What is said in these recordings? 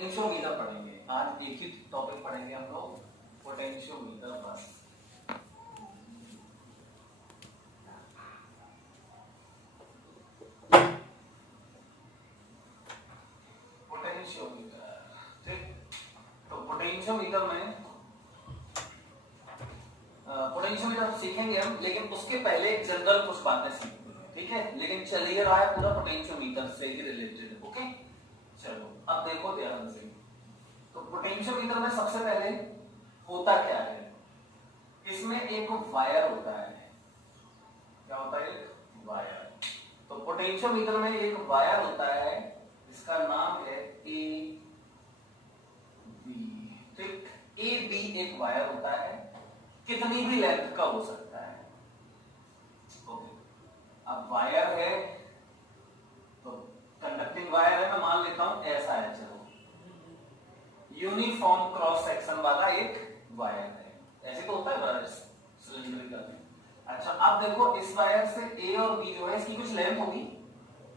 Potentiometer पढ़ेंगे आज। एक ही टॉपिक पढ़ेंगे हम लोग, पोटेंशियोमीटर बस। पोटेंशियोमीटर, ठीक। तो पोटेंशियोमीटर में पोटेंशियोमीटर सीखेंगे हम, लेकिन उसके पहले जनरल कुछ बातें सीखते हैं, ठीक है। लेकिन चल ही रहा है पूरा पोटेंशियोमीटर से ही रिलेटेड, ओके। चलो अब देखो ध्यान से। तो पोटेंशियोमीटर में सबसे पहले होता क्या है, इसमें एक वायर होता है। क्या होता है? एक वायर। तो पोटेंशियोमीटर में एक वायर होता है, इसका नाम है ए बी, ठीक। ए बी एक वायर होता है, कितनी भी लेंथ का हो सकता है, ओके। अब वायर है तो कंडक्टिंग वायर है, मैं मान लेता हूं ऐसा है, चलो यूनिफॉर्म क्रॉस सेक्शन वाला एक वायर है। ऐसे तो होता है वायर सिलिंड्रिकल। अच्छा अब देखो, इस वायर से ए और बी जो है इसकी कुछ लेंथ होगी,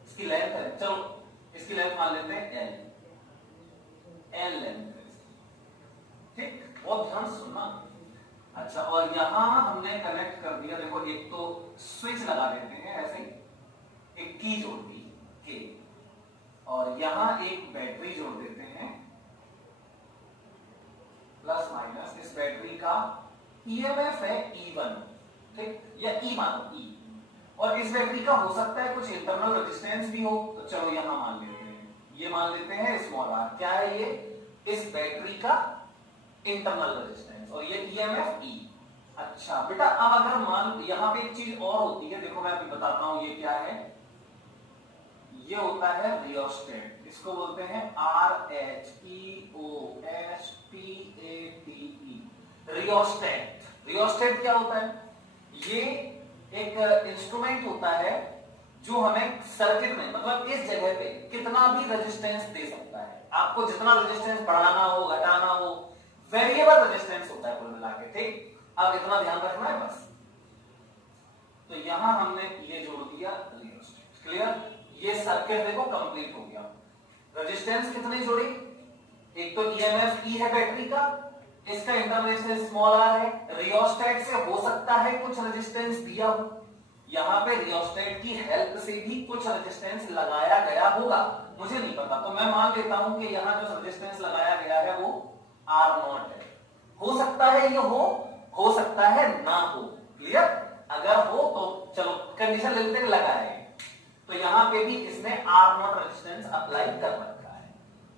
इसकी लेंथ है, चलो इसकी लेंथ मान लेते हैं एल लेंथ है, ठीक। बहुत ध्यान से सुनना। अच्छा और यहां हमने कनेक्ट कर दिया, देखो एक तो स्विच लगा देते हैं ऐसे, एक की जोड़ दी के, और यहां एक बैटरी जोड़ देते हैं प्लस माइनस। इस बैटरी का ईएमएफ है E1, ठीक, या ई मानो ई, और इस बैटरी का हो सकता है कुछ इंटरनल रेजिस्टेंस भी हो, तो चलो यहां मान लेते हैं, ये मान लेते हैं स्मॉल आर। क्या है ये? इस बैटरी का इंटरनल रेजिस्टेंस, और ये ईएमएफ ई। अच्छा बेटा अब अगर मान, यहां पे एक चीज और होती है, देखो मैं अभी बताता हूं ये क्या है। ये होता है रियोस्टेट, इसको बोलते हैं RHEOSTATE, रियोस्टेट। रियोस्टेट क्या होता है? ये एक इंस्ट्रूमेंट होता है जो हमें सर्किट में, मतलब इस जगह पे कितना भी रेजिस्टेंस दे सकता है। आपको जितना रेजिस्टेंस बढ़ाना हो घटाना हो, वेरिएबल रेजिस्टेंस होता है कुल मिला के, ठीक। अब इतना ध्यान रखना है बस। तो यहां हमने ये जोड़ दिया रियोस्टेट, क्लियर। ये सर्किट देखो कंप्लीट हो गया। रेजिस्टेंस कितनी जोड़ी? एक तो ईएमएफ ई है बैटरी का, इसका इंटरनल रेजिस्टेंस स्मॉल आर है, रियोस्टेट से हो सकता है कुछ रेजिस्टेंस दिया हो, यहां पे रियोस्टेट की हेल्प से भी कुछ रेजिस्टेंस लगाया गया होगा, मुझे नहीं पता। तो मैं मान लेता हूं कि यहां जो रेजिस्टेंस लगाया गया है वो R0 है। हो सकता है ये हो सकता है ना हो, क्लियर। अगर हो तो चलो कंडीशन ले लेते हैं लगा है, तो यहां पे भी इसने R0 रेजिस्टेंस अप्लाई कर रखा है,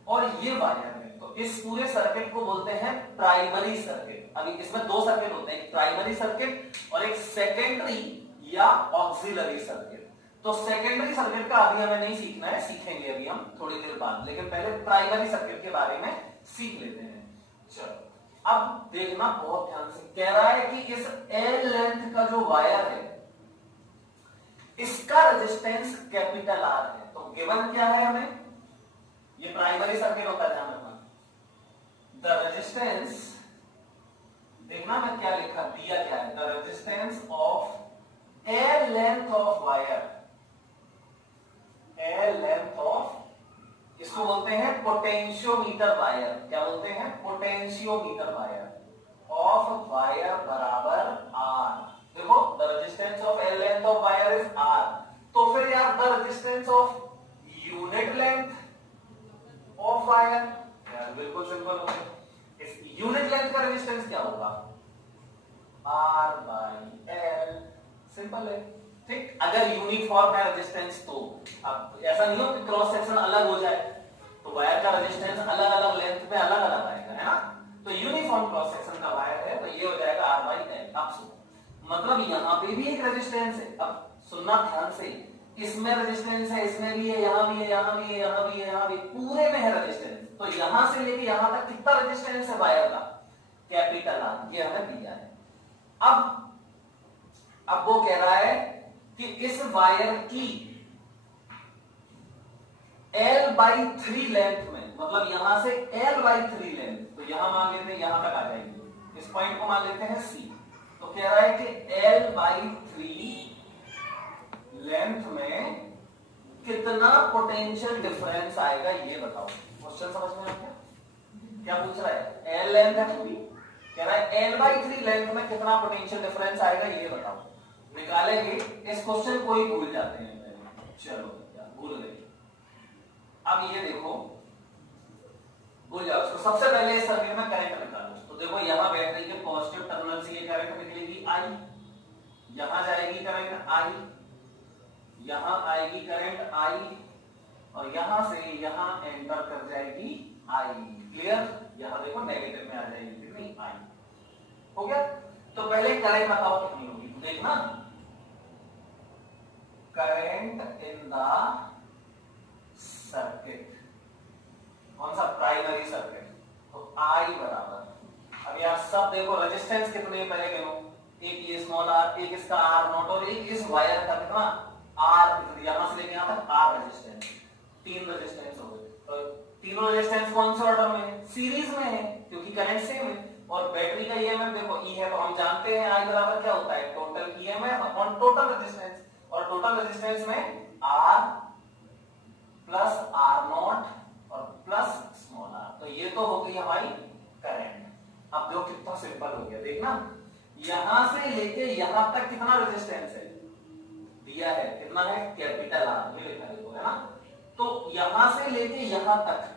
और ये वायर है। तो इस पूरे सर्किट को बोलते हैं प्राइमरी सर्किट। अभी इसमें दो सर्किट होते हैं, एक प्राइमरी सर्किट और एक सेकेंडरी या ऑक्सिलरी सर्किट। तो सेकेंडरी सर्किट का अभी हमें नहीं सीखना है, सीखेंगे अभी हम थोड़ी देर बाद, लेकिन पहले प्राइमरी सर्किट के बारे में सीख लेते हैं। चलो अब देखना बहुत ध्यान से, कह रहा है कि इस एल लेंथ का जो वायर है इसका रेजिस्टेंस कैपिटल आर है। तो गिवन क्या है हमें? ये प्राइमरी सर्किट होता है, ध्यान रखना। द रेजिस्टेंस, देखना मैं क्या लिखा दिया, क्या है? The resistance of L length of wire, L length of, इसको बोलते हैं पोटेंशियोमीटर वायर। क्या बोलते हैं? पोटेंशियोमीटर वायर ऑफ वायर बराबर आर। देखो the resistance of L length of wire is R, तो फिर यार the resistance of unit length of wire, यार बिल्कुल सिंपल हो गया। इस यूनिट लेंथ का रेजिस्टेंस क्या होगा? आर बाई एल, सिंपल है, ठीक। अगर यूनिफॉर्म है रेजिस्टेंस तो, अब ऐसा नहीं हो कि क्रॉस सेक्शन अलग हो जाए तो वायर का रेजिस्टेंस अलग अलग लेंथ पे अलग अलग आएगा, है ना। तो यूनिफॉर्म क्रॉस सेक्शन का वायर है तो ये हो जाएगा आर बाई एल। अब सुनो, मतलब यहां पे भी एक रेजिस्टेंस है। अब सुनना ध्यान से, इसमें रेजिस्टेंस है, इसमें भी है, यहां भी है, यहां भी है, यहां भी है, यहां भी, पूरे में है रेजिस्टेंस। तो यहां से लेके यहां तक कितना रेजिस्टेंस है वायर का? कैपिटल आर, ये हमें दिया है। अब वो कह रहा है कि इस वायर की L/3 लेंथ में, मतलब यहां से L/3 लेंथ, तो यहां मान लेते हैं यहां तक आ जाएगी, इस पॉइंट को मान लेते हैं C। तो कह रहा है कि L/3 लेंथ में कितना पोटेंशियल डिफरेंस आएगा, ये बताओ। क्वेश्चन समझ में आ गया? क्या पूछ रहा है? एल लेंथ है पूरी, कह रहा है L/3 लेंथ में कितना पोटेंशियल डिफरेंस आएगा ये बताओ। निकालेंगे इस क्वेश्चन को ही भूल जाते हैं पहले, चलो क्या भूल गए। अब ये देखो भूल जाओ इसको, सबसे पहले इस सर्किट में करंट निकालो। तो देखो यहाँ बैटरी के पॉजिटिव टर्मिनल से ये करंट निकलेगी I, यहां जाएगी करंट I, यहां आएगी करंट I, और यहां से यहां एंटर कर जाएगी I। क्लियर? यहां देखो नेगेटिव में आ जाएगी कितनी? I। हो गया? तो पहले करंट बताओ कितनी होगी, तो देखना करंट इन द सर्किट, कौन सा? Primary circuit. तो I बराबर, अब यार सब देखो रेजिस्टेंस कितने पहले गिनो, एक ये स्मॉल r, एक इसका r नॉट, और एक इस वायर का कितना r, यहां से लेके यहां तक r रेजिस्टेंस, तीन रेजिस्टेंस हो गए। तो तीनों रेजिस्टेंस कौन से ऑर्डर में है? सीरीज में है, क्योंकि करंट सेम है। और बैटरी का ईएमएफ देखो E है, तो हम जानते हैं I बराबर क्या होता है? Total EMF upon total resistance, और टोटल रेजिस्टेंस में R प्लस R नॉट और प्लस स्मॉल r, तो ये तो हो गई हमारी करंट। अब देखो कितना सिंपल हो गया, देखना यहां से लेके यहां तक कितना रेजिस्टेंस है दिया है, कितना है? कैपिटल R, ये लिखा देखो है ना। तो यहां से लेके यहां तक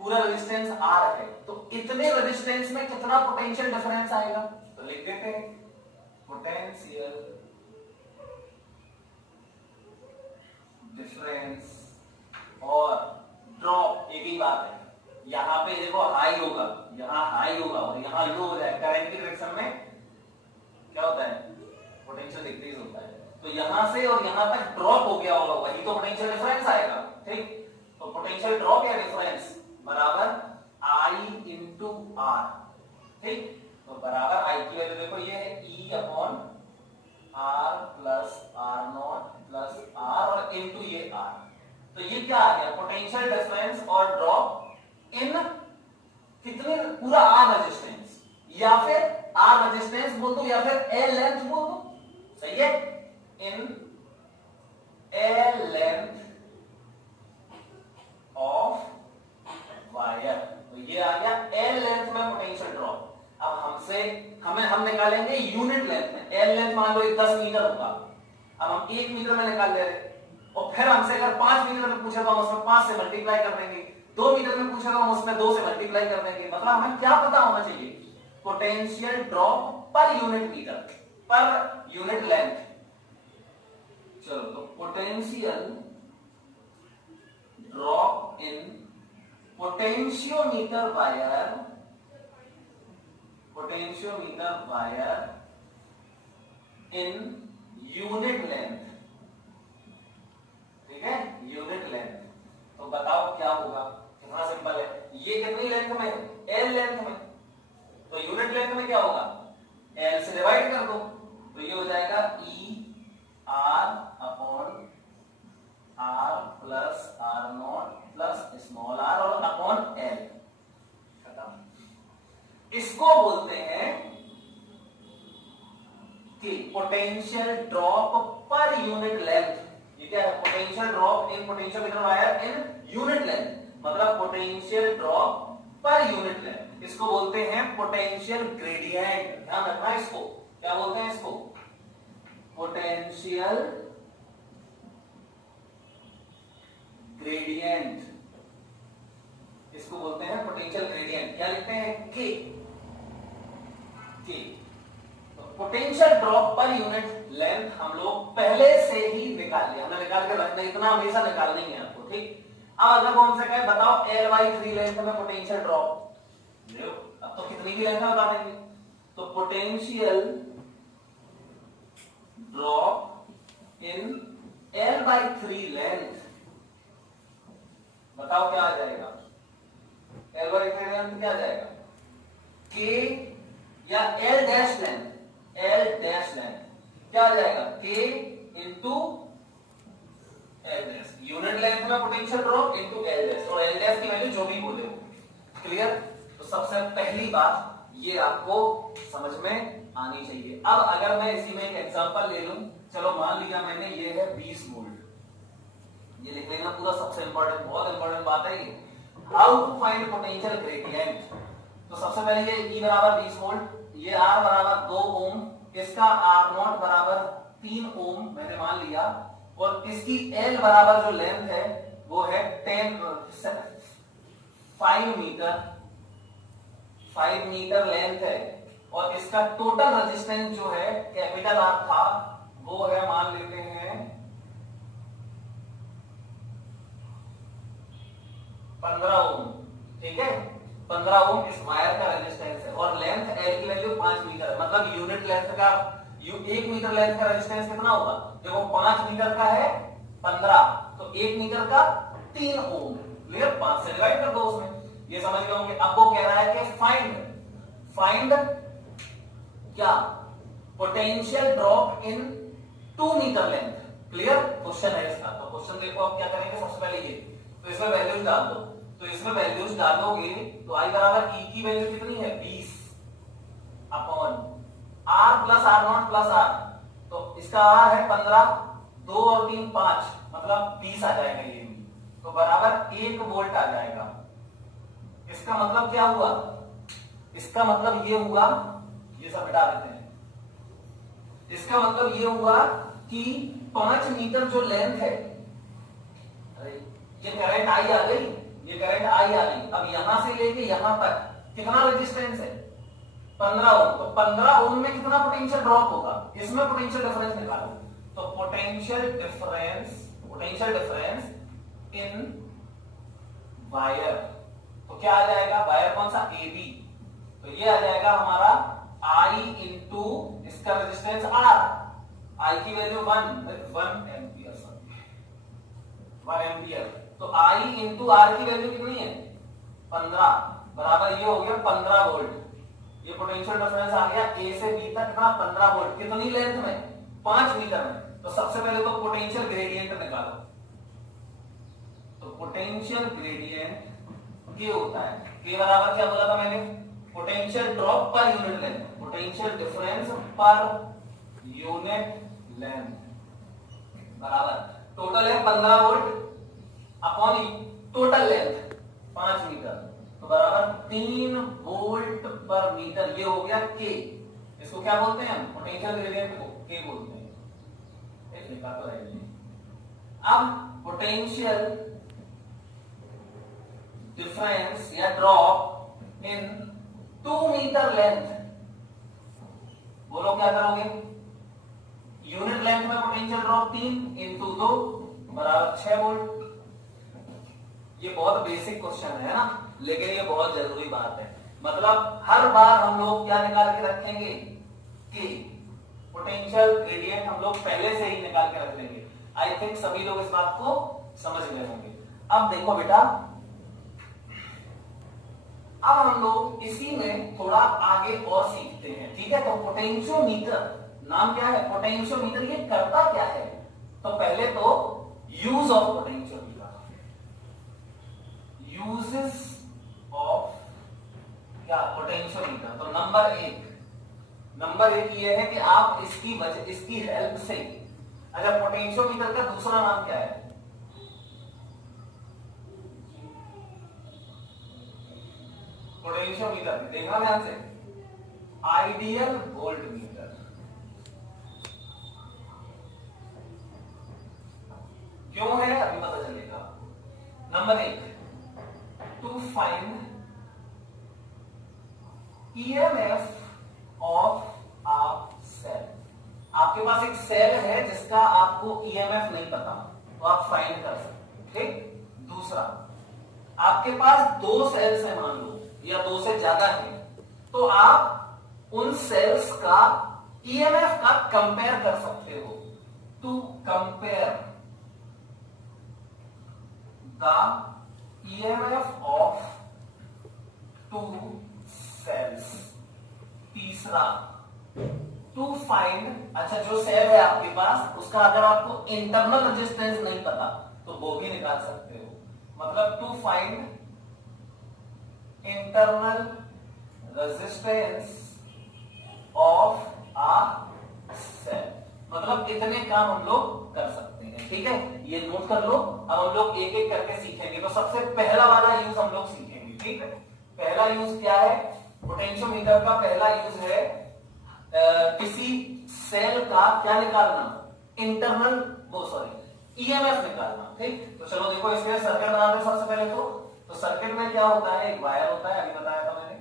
पूरा रेजिस्टेंस R है, तो इतने रेजिस्टेंस में कितना पोटेंशियल डिफरेंस आएगा? तो लिख देते हैं पोटेंशियल डिफरेंस और ड्रॉप। एक ही बात है, यहां पे देखो हाई होगा, यहां हाई होगा और यहां लो हो जाएगा। करंट की डायरेक्शन में क्या होता है? पोटेंशियल डिक्रीज होता है। तो यहां से और यहां तक ड्रॉप हो गया होगा, वही तो पोटेंशियल डिफरेंस आएगा। ठीक, तो पोटेंशियल ड्रॉप या डिफरेंस बराबर I इंटू R। ठीक, तो बराबर I की वैल्यू देखो ये है E upon R plus R nought plus R और इंटू ये R। तो ये क्या आ गया? पोटेंशियल डिफरेंस और ड्रॉप इन कितने? पूरा R रेजिस्टेंस, या फिर R रेजिस्टेंस बोल दो या फिर L लेंथ बोल दो, सही है? इन L लेंथ ऑफ वायर, तो ये आ गया L लेंथ में पोटेंशियल ड्रॉप। अब हम निकालेंगे यूनिट लेंथ में। L लेंथ मान लो 10 मीटर होगा, अब हम 1 मीटर में निकाल ले रहे हैं, और फिर हमसे अगर 5 मीटर में पूछा तो हम उसमें 5 से मल्टीप्लाई कर देंगे, 2 मीटर में पूछा तो हम उसमें 2 से मल्टीप्लाई कर देंगे। मतलब हमें क्या पता होना चाहिए? Potential drop per unit meter, per unit length. चलो, तो potential drop in potentiometer wire, potentiometer wire in unit length. ठीक है, यूनिट लेंथ। तो बताओ क्या होगा? कितना सिंपल है, ये कितनी लेंथ में है? L लेंथ में, तो यूनिट लेंथ में क्या होगा? L से डिवाइड कर दो, तो ये हो जाएगा E R upon R plus R nought plus small r और अपॉन L। खत्म। इसको बोलते हैं कि potential drop per unit length. ये क्या है? Potential drop in potentiometer wire in unit length, मतलब potential drop per unit length. इसको बोलते हैं पोटेंशियल ग्रेडियंट। ध्यान रखना है इसको, क्या बोलते हैं इसको? पोटेंशियल ग्रेडियंट, इसको बोलते हैं पोटेंशियल ग्रेडियंट। क्या लिखते हैं? के। Potential drop per unit length हम लोग पहले से ही निकाल लिया, हमने निकाल के रखना, इतना हमेशा निकालना ही है आपको। ठीक, अब अगर कौन से कहे बताओ L/3 लेंथ में पोटेंशियल ड्रॉप, अब तो कितनी की लेंथ है बता देंगे। तो पोटेंशियल ड्रॉप इन L/3 लेंथ, बताओ क्या आ जाएगा? L/3 लेंथ क्या आ जाएगा? K या L dash length, L dash length क्या आ जाएगा? K into L dash, unit length में potential drop into L dash, और L डैश की वैल्यू जो भी बोले हो। क्लियर? तो सबसे पहली बात ये आपको समझ में आनी चाहिए। अब अगर मैं इसी में एक एग्जांपल ले लूं, चलो मान लिया मैंने ये है 20 वोल्ट, ये लिख लेना पूरा, सबसे इंपॉर्टेंट, बहुत इंपॉर्टेंट बात है ये। How to find potential gradient. तो सबसे पहले ये E बराबर 20 वोल्ट, ये R बराबर 2 ओम, इसका R0 बराबर 3 ओम मैंने मान लिया, और इसकी L बराबर जो लेंथ है वो है 5 मीटर लेंथ है, और इसका टोटल रेजिस्टेंस जो है कैपिटल R था वो है, मान लेते हैं 15 ओम। ठीक है, 15 ओम इस वायर का रेजिस्टेंस है, और लेंथ L की वैल्यू 5 मीटर है, मतलब यूनिट लेंथ का 1 मीटर लेंथ का रेजिस्टेंस कितना होगा, देखो 5 मीटर का है 15, तो 1 मीटर का 3 ओम, क्लियर, 5 से डिवाइड कर दो उसमें, ये समझ गए होंगे। अब वो कह रहा है कि फाइंड क्या, potential drop in 2 meter length, clear question है इसका। तो क्वेश्चन देखो आप क्या करेंगे, सबसे पहले ये, तो इसमें वैल्यूज डाल दो, तो इसमें वैल्यूज डालोगे तो I बराबर E की वैल्यू कितनी है 20 upon R plus R0 plus R, तो इसका R है 15, 2 और 3 5, मतलब 20 आ जाएगा ये भी, तो बराबर 1 वोल्ट आ जाएगा। इसका मतलब क्या हुआ, इसका मतलब ये हुआ, ये सब हटा देते हैं, इसका मतलब ये हुआ कि 5 मीटर जो लेंथ है, ये करंट आई आ गई, ये करंट आई आ गई, अब यहां से लेके यहां तक कितना रेजिस्टेंस है 15 ओम, तो 15 ओम में कितना पोटेंशियल ड्रॉप होगा, इसमें पोटेंशियल डिफरेंस निकालो, तो पोटेंशियल डिफरेंस इन वायर, तो क्या आ जाएगा, वायर कौन सा AB, तो ये आ जाएगा हमारा I इंटू इसका रेजिस्टेंस R, I की वैल्यू 1 एम्पियर, तो I इंटू R की वैल्यू कितनी है 15, बराबर ये हो गया 15 वोल्ट, ये पोटेंशियल डिफरेंस आ गया A से B तक कितना 15 वोल्ट, कितनी लेंथ में 5 मीटर में। तो सबसे पहले तो पोटेंशियल ग्रेडियंट निकालो, तो पोटेंशियल ग्रेडियंट K होता है, K बराबर क्या बोला था मैंने, potential drop per unit length, potential difference per unit length बराबर टोटल है 15 volt upon total length 5 meter, तो बराबर 3 वोल्ट पर मीटर, ये हो गया K। इसको क्या बोलते हैं हम, पोटेंशियल ग्रेडियंट को K बोलते हैं, एक लिखा तो है। अब पोटेंशियल डिफरेंस या ड्रॉप इन 2 मीटर लेंथ, बोलो क्या करोगे, यूनिट लेंथ में पोटेंशियल ड्रॉप 3 इंटू 2 बराबर 6 वोल्ट। ये बहुत बेसिक क्वेश्चन है ना, लेकिन ये बहुत जरूरी बात है, मतलब हर बार हम लोग क्या निकाल के रखेंगे कि पोटेंशियल ग्रेडियंट हम लोग पहले से ही निकाल के रख लेंगे। आई थिंक सभी लोग इस बात को समझ गए होंगे। अब देखो बेटा, अब हम लोग इसी में थोड़ा आगे और सीखते हैं, ठीक है। तो पोटेंशियोमीटर, नाम क्या है पोटेंशियोमीटर, ये करता क्या है, तो पहले तो use of potentiometer, uses of क्या पोटेंशियोमीटर। तो नंबर एक ये है कि आप इसकी हेल्प से, अच्छा पोटेंशियोमीटर का दूसरा नाम क्या है, पोटेंशियोमीटर देखना ध्यान से, आइडियल वोल्ट मीटर। क्यों है अभी पता चलेगा। Number 1, to find EMF of a cell. आपके पास एक सेल है जिसका आपको ईएमएफ नहीं पता, तो आप फाइंड कर सकते, ठीक। दूसरा, आपके पास 2 सेल्स है मान लो, या 2 से ज्यादा है, तो आप उन सेल्स का ईएमएफ का कंपेयर कर सकते हो। To compare the EMF of 2 cells. तीसरा, टू फाइंड, अच्छा जो सेल है आपके पास उसका अगर आपको इंटरनल रेजिस्टेंस नहीं पता तो वो भी निकाल सकते हो, मतलब to find internal resistance of a cell, मतलब इतने काम हम लोग कर सकते हैं। ठीक है, ये नोट कर लो। अब हम लोग एक एक करके सीखेंगे। तो सबसे पहला वाला यूज हम लोग सीखेंगे, ठीक है। पहला यूज क्या है? पोटेंशियोमीटर का पहला यूज है किसी सेल का क्या निकालना, इंटरनल, वो सॉरी ईएमएफ निकालना, ठीक। तो चलो देखो, इसमें सर्किट बनाते हैं सबसे पहले। तो सर्किट में क्या होता है, एक वायर होता है, अभी बताया था मैंने।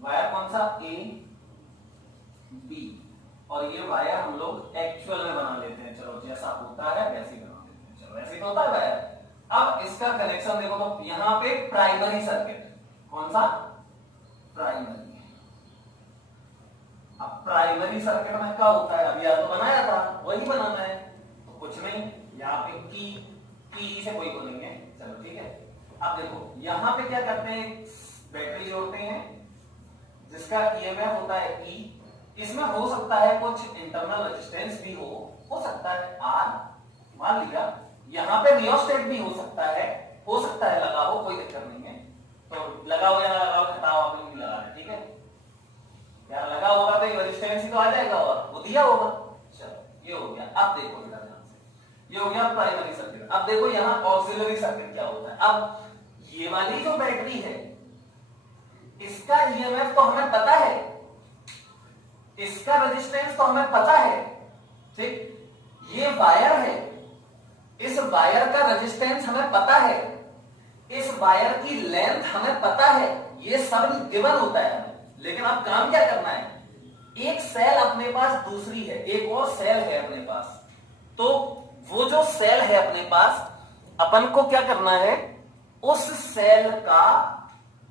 वायर कौन सा? A B. और ये वायर हम लोग एक्चुअल में बना लेते हैं, चलो जैसा होता है वैसे ही बना लेते हैं। चलो वैसे ही तो होता है वायर। अब इसका कनेक्शन देखो, तो यहां पे प्राइमरी सर्किट, कौन सा? प्राइमरी। अब प्राइमरी सर्किट में क्या होता है, अभी तो बनाया था, वही बनाना है। तो कुछ नहीं, यहाँ पे की से कोई को नहीं है, चलो ठीक है। अब देखो यहां पे क्या करते हैं, बैटरी जोड़ते हैं जिसका ईएमएफ होता है ई। इसमें हो सकता है कुछ इंटरनल रेजिस्टेंस भी हो सकता है आर, मान लिया। यहां पे रियोस्टेट भी हो सकता है लगा हो, कोई दिक्कत नहीं है। तो लगाओ या ना लगाओ, हटाओ, आप नहीं लगा रहे, ठीक है। यार लगा होगा तो रेजिस्टेंस ही तो आ जाएगा, और वो दिया होगा। चलो ये हो गया। अब देखो इधर ध्यान से, ये हो गया प्राइमरी सर्किट। अब देखो यहाँ ऑक्सिलरी सर्किट क्या होता है। अब ये वाली जो बैटरी है, इसका ईएमएफ तो हमें पता है, इसका रेजिस्टेंस तो हमें पता है, ठीक। ये वायर है, इस वायर का रेजिस्टेंस हमें पता है, इस वायर की लेंथ हमें पता है, ये सब गिवन होता है हमें। लेकिन अब काम क्या करना है, एक सेल अपने पास दूसरी है, एक और सेल है अपने पास। तो वो जो सेल है अपने पास, अपन को क्या करना है, उस सेल का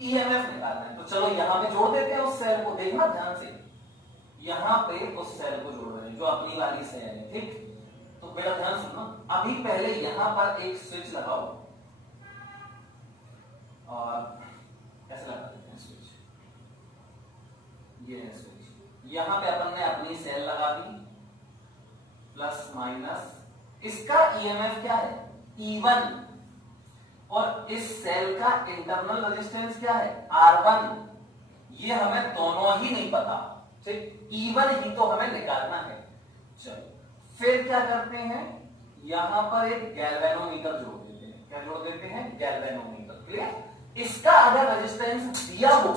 ईएमएफ निकालना है। तो चलो यहां पे जोड़ देते हैं उस सेल को, देखना ध्यान से। यहां पे उस सेल को जोड़ रहे हैं जो अपनी वाली सेल है, ठीक। तो मेरा ध्यान सुनो, अभी पहले यहां पर एक स्विच लगाओ, और ऐसे लगा देते हैं स्विच। ये है स्विच, यहां पे अपन ने अपनी सेल लगा दी, प्लस माइनस। इसका ईएमएफ क्या है, E1, और इस सेल का इंटरनल रेजिस्टेंस क्या है, R1। ये हमें दोनों ही नहीं पता, ठीक। E1 ही तो हमें निकालना है। चलो फिर क्या करते हैं, यहां पर एक गैल्वेनोमीटर जोड़ देते हैं। क्या जोड़ देते हैं, गैल्वेनोमीटर, क्लियर। इसका अगर रेजिस्टेंस दिया हो,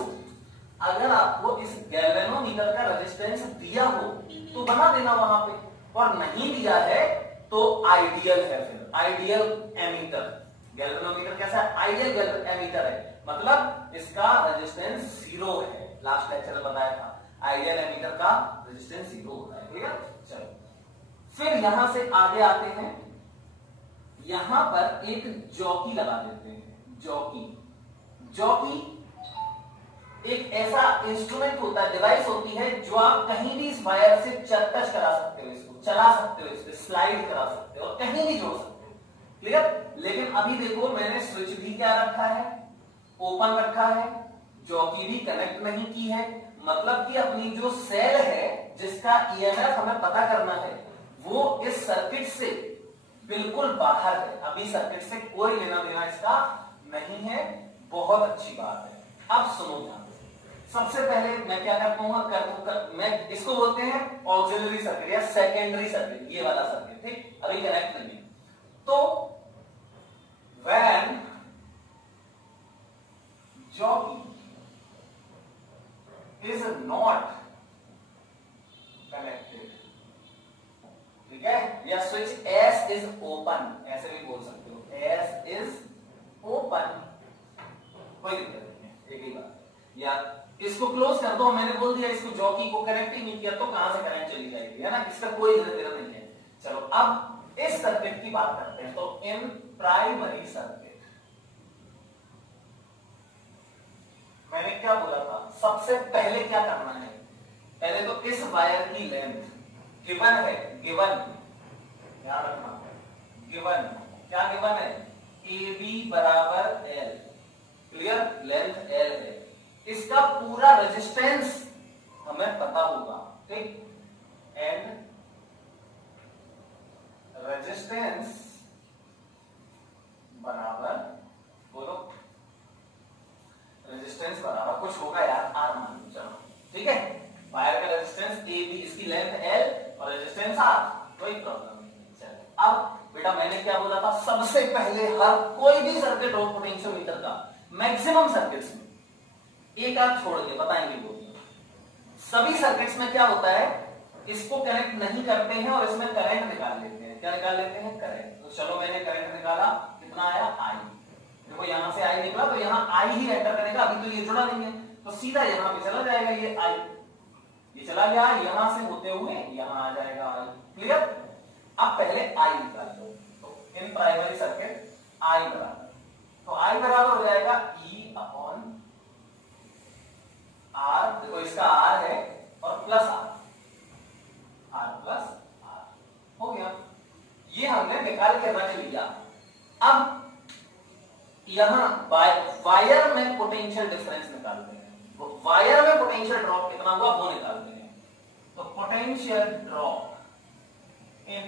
अगर आपको इस गैल्वेनोमीटर का रेजिस्टेंस दिया हो तो बना देना वहां पे, और नहीं दिया है तो आइडियल है। फिर आइडियल एमीटर, गैल्वेनोमीटर कैसा है, आइडियल एमीटर है, मतलब इसका रेजिस्टेंस 0 है। लास्ट लेक्चर में बताया था, आइडियल एमीटर का रेजिस्टेंस 0 होता है, ठीक है। चलो फिर यहां से आगे आते हैं, यहां पर एक जॉकी लगा देते हैं। जॉकी एक ऐसा इंस्ट्रूमेंट होता है, डिवाइस होती है, जो आप कहीं भी इस वायर से टच करा सकते हो, इसको चला सकते हो, इस पे स्लाइड करा सकते हो, और कहीं भी जोड़ सकते हो, क्लियर। लेकिन अभी देखो मैंने स्विच भी क्या रखा है, ओपन रखा है, जॉकी भी कनेक्ट नहीं की है, मतलब कि अपनी जो सेल है जिसका ईएमएफ हमें पता करना है, वो इस सर्किट से बिल्कुल बाहर है। अभी सर्किट से कोई लेना देना इसका नहीं है, बहुत अच्छी बात है। अब सुनो ध्यान से, सबसे पहले मैं क्या करता हूं, मैं इसको बोलते हैं ऑक्सिलरी सर्किट या सेकेंडरी सर्किट, ये वाला सर्किट, ठीक। अभी कनेक्ट नहीं है। तो when jockey is not connected, ठीक है, या स्विच S is open, ऐसे भी बोल सकते हो, S is open, कोई दिक्कत नहीं है, एक ही बात है। या इसको क्लोज कर दो, मैंने बोल दिया इसको, जॉकी को कनेक्ट ही नहीं किया तो कहां से करंट चली जाएगी, है ना, इसका कोई लेना देना नहीं है। चलो अब इस सर्किट की बात करते हैं। तो इन प्राइमरी सर्किट मैंने क्या बोला था, सबसे पहले क्या करना है, पहले तो इस वायर की लेंथ गिवन है, गिवन ध्यान रखना, गिवन क्या गिवन है, AB बराबर L, क्लियर, लेंथ L है। इसका पूरा रेजिस्टेंस हमें पता होगा, ठीक, एंड रेजिस्टेंस बराबर, बोलो, रेजिस्टेंस बराबर कुछ होगा यार, R मान लो, चलो ठीक है। वायर का रेजिस्टेंस AB, इसकी लेंथ L और रेजिस्टेंस R, कोई प्रॉब्लम नहीं। चलो अब बेटा मैंने क्या बोला था, सबसे पहले हर कोई भी सर्किट हो पोटेंशियोमीटर का, मैक्सिमम सर्किट्स में, एक आध छोड़ के बताएंगे वो, सभी सर्किट्स में क्या होता है, इसको कनेक्ट नहीं करते हैं और इसमें करंट निकाल लेते हैं। क्या निकाल लेते हैं, करंट। तो चलो मैंने करंट निकाला, कितना आया, आई। देखो यहां से आई निकला तो यहां आई ही एंटर करेगा, अभी तो ये जुड़ा नहीं है तो सीधा यहां पे चला जाएगा, ये आई, ये चला गया, यहां से होते हुए यहां आ जाएगा आई। क्लियर। अब पहले आई निकाल लो, तो इन प्राइमरी सर्किट आई बराबर, तो आई बराबर हो जाएगा ई अपॉन आर, देखो इसका आर है और plus R, R plus R, हो गया। ये हमने निकाल के रख लिया। अब यहां वायर में पोटेंशियल डिफरेंस निकालते हैं, वो वायर में पोटेंशियल ड्रॉप कितना हुआ वो निकालते हैं। तो potential drop in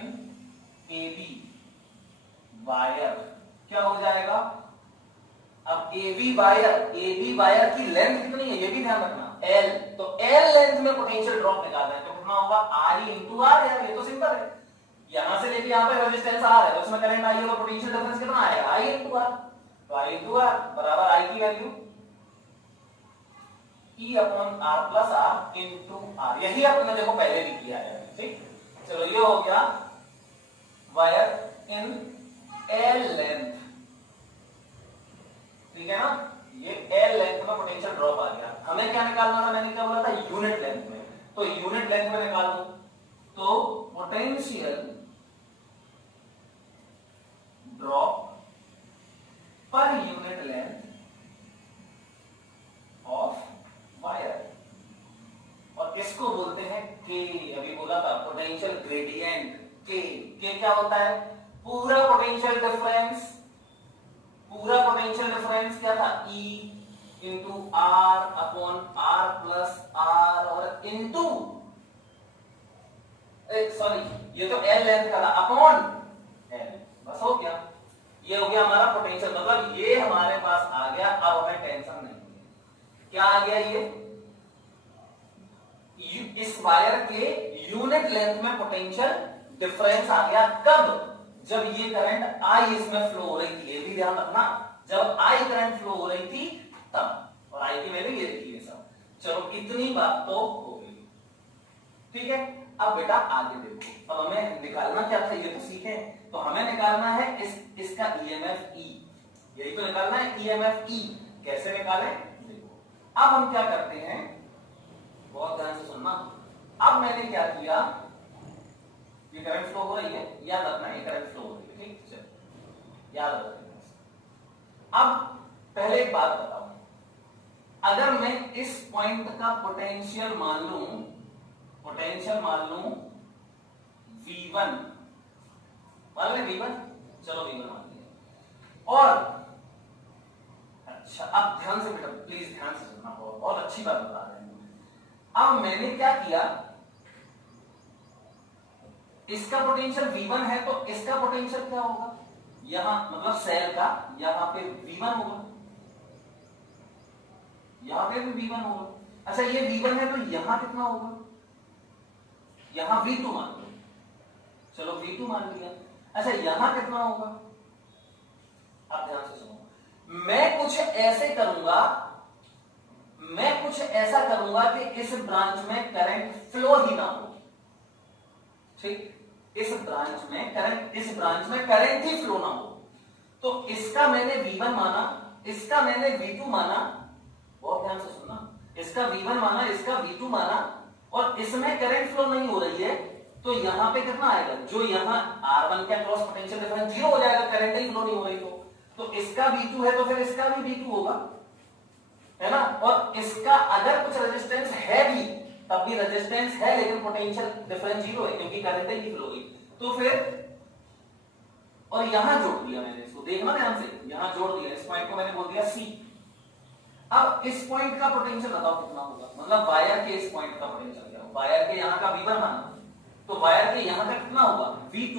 A B wire क्या हो जाएगा, अब एबी वायर की लेंथ कितनी है ये भी ध्यान रखना, एल, तो एल लेंथ में पोटेंशियल ड्रॉप निकालना है तो कितना होगा, आर ई इंटू आर, यार ये तो सिंपल है, यहां से लेके यहां पे रेजिस्टेंस आर है तो उसमें करंट आई है तो पोटेंशियल डिफरेंस कितना आएगा, आई इंटू आर, तो आई इंटू आर बराबर आई की value E upon R plus R into R, यही आपने देखो पहले भी किया है। ठीक, चलो ये हो गया वायर इन एल लेंथ, ठीक है ना, ये एल लेंथ में पोटेंशियल ड्रॉप आ गया। हमें क्या निकालना था, मैंने क्या बोला था, यूनिट लेंथ में, तो यूनिट लेंथ में निकाल दो, तो potential drop per unit length of wire, और इसको बोलते हैं के, अभी बोला था पोटेंशियल ग्रेडियंट, के क्या होता है, पूरा पोटेंशियल डिफरेंस, पूरा पोटेंशियल डिफरेंस क्या था, E into R upon R plus R और इंटू, सॉरी ये तो L लेंथ का था, अपॉन L, बस हो गया, ये हो गया हमारा पोटेंशियल, मतलब ये हमारे पास आ गया। अब हमें टेंशन नहीं है, क्या आ गया, ये इस वायर के यूनिट लेंथ में पोटेंशियल डिफरेंस आ गया। कब, जब ये करंट आई इसमें फ्लो हो रही थी, ये भी ध्यान रखना, जब आई करंट फ्लो हो रही थी तब, और आई की वैल्यू ये देखिए सब। चलो इतनी बात तो हो गई, ठीक है। अब बेटा आगे देखो, अब हमें निकालना क्या था ये तो सीखे, तो हमें निकालना है इसका ईएमएफ ई, यही तो निकालना है ईएमएफ ई। कैसे निकालें देखो, अब हम क्या करते हैं, बहुत ध्यान से सुनना। अब मैंने क्या किया, ये करंट फ्लो हो रही है, याद रखना ये करंट फ्लो हो रही है, ठीक, चलो याद रखना। अब पहले एक बात बताओ, अगर मैं इस पॉइंट का पोटेंशियल मान लूं V1, मान ले V1, चलो V1 मान लिया, और अच्छा अब ध्यान से बेटा प्लीज ध्यान से सुनना, बहुत अच्छी बात बता रहे हैं। अब मैंने क्या किया, इसका पोटेंशियल V1 है तो इसका पोटेंशियल क्या होगा, यहां मतलब सेल का यहां पे V1 होगा, यहां पे भी V1 होगा। अच्छा ये V1 है तो यहां कितना होगा, यहां V2 मान लो, चलो V2 मान लिया। अच्छा यहां कितना होगा, आप ध्यान से सुनो, मैं कुछ ऐसा करूंगा कि इस ब्रांच में करंट फ्लो ही ना हो, ठीक, इस ब्रांच में करंट ही फ्लो ना हो। तो इसका मैंने V1 माना, इसका मैंने V2 माना, बहुत ध्यान से सुनना, इसका V1 माना, इसका V2 माना, और इसमें करंट फ्लो नहीं हो रही है, तो यहां पे कितना आएगा, जो यहां R1 का क्रॉस पोटेंशियल डिफरेंस 0 हो जाएगा, करंट ही फ्लो नहीं हो रही तो इसका V2 है तो फिर इसका भी V2 होगा, है ना। और इसका अगर कुछ रेजिस्टेंस है भी तब भी रेजिस्टेंस है, लेकिन पोटेंशियल डिफरेंस 0 है क्योंकि करंट ही फ्लो हुई, तो फिर, और यहां जोड़ दिया मैंने इसको, देखना ध्यान से, यहां जोड़ दिया, इस पॉइंट को मैंने बोल दिया C। अब इस पॉइंट का पोटेंशियल बताओ कितना होगा, मतलब वायर के इस पॉइंट का पोटेंशियल क्या होगा, वायर के यहां का V1 माना, तो वायर के यहां का कितना होगा V2,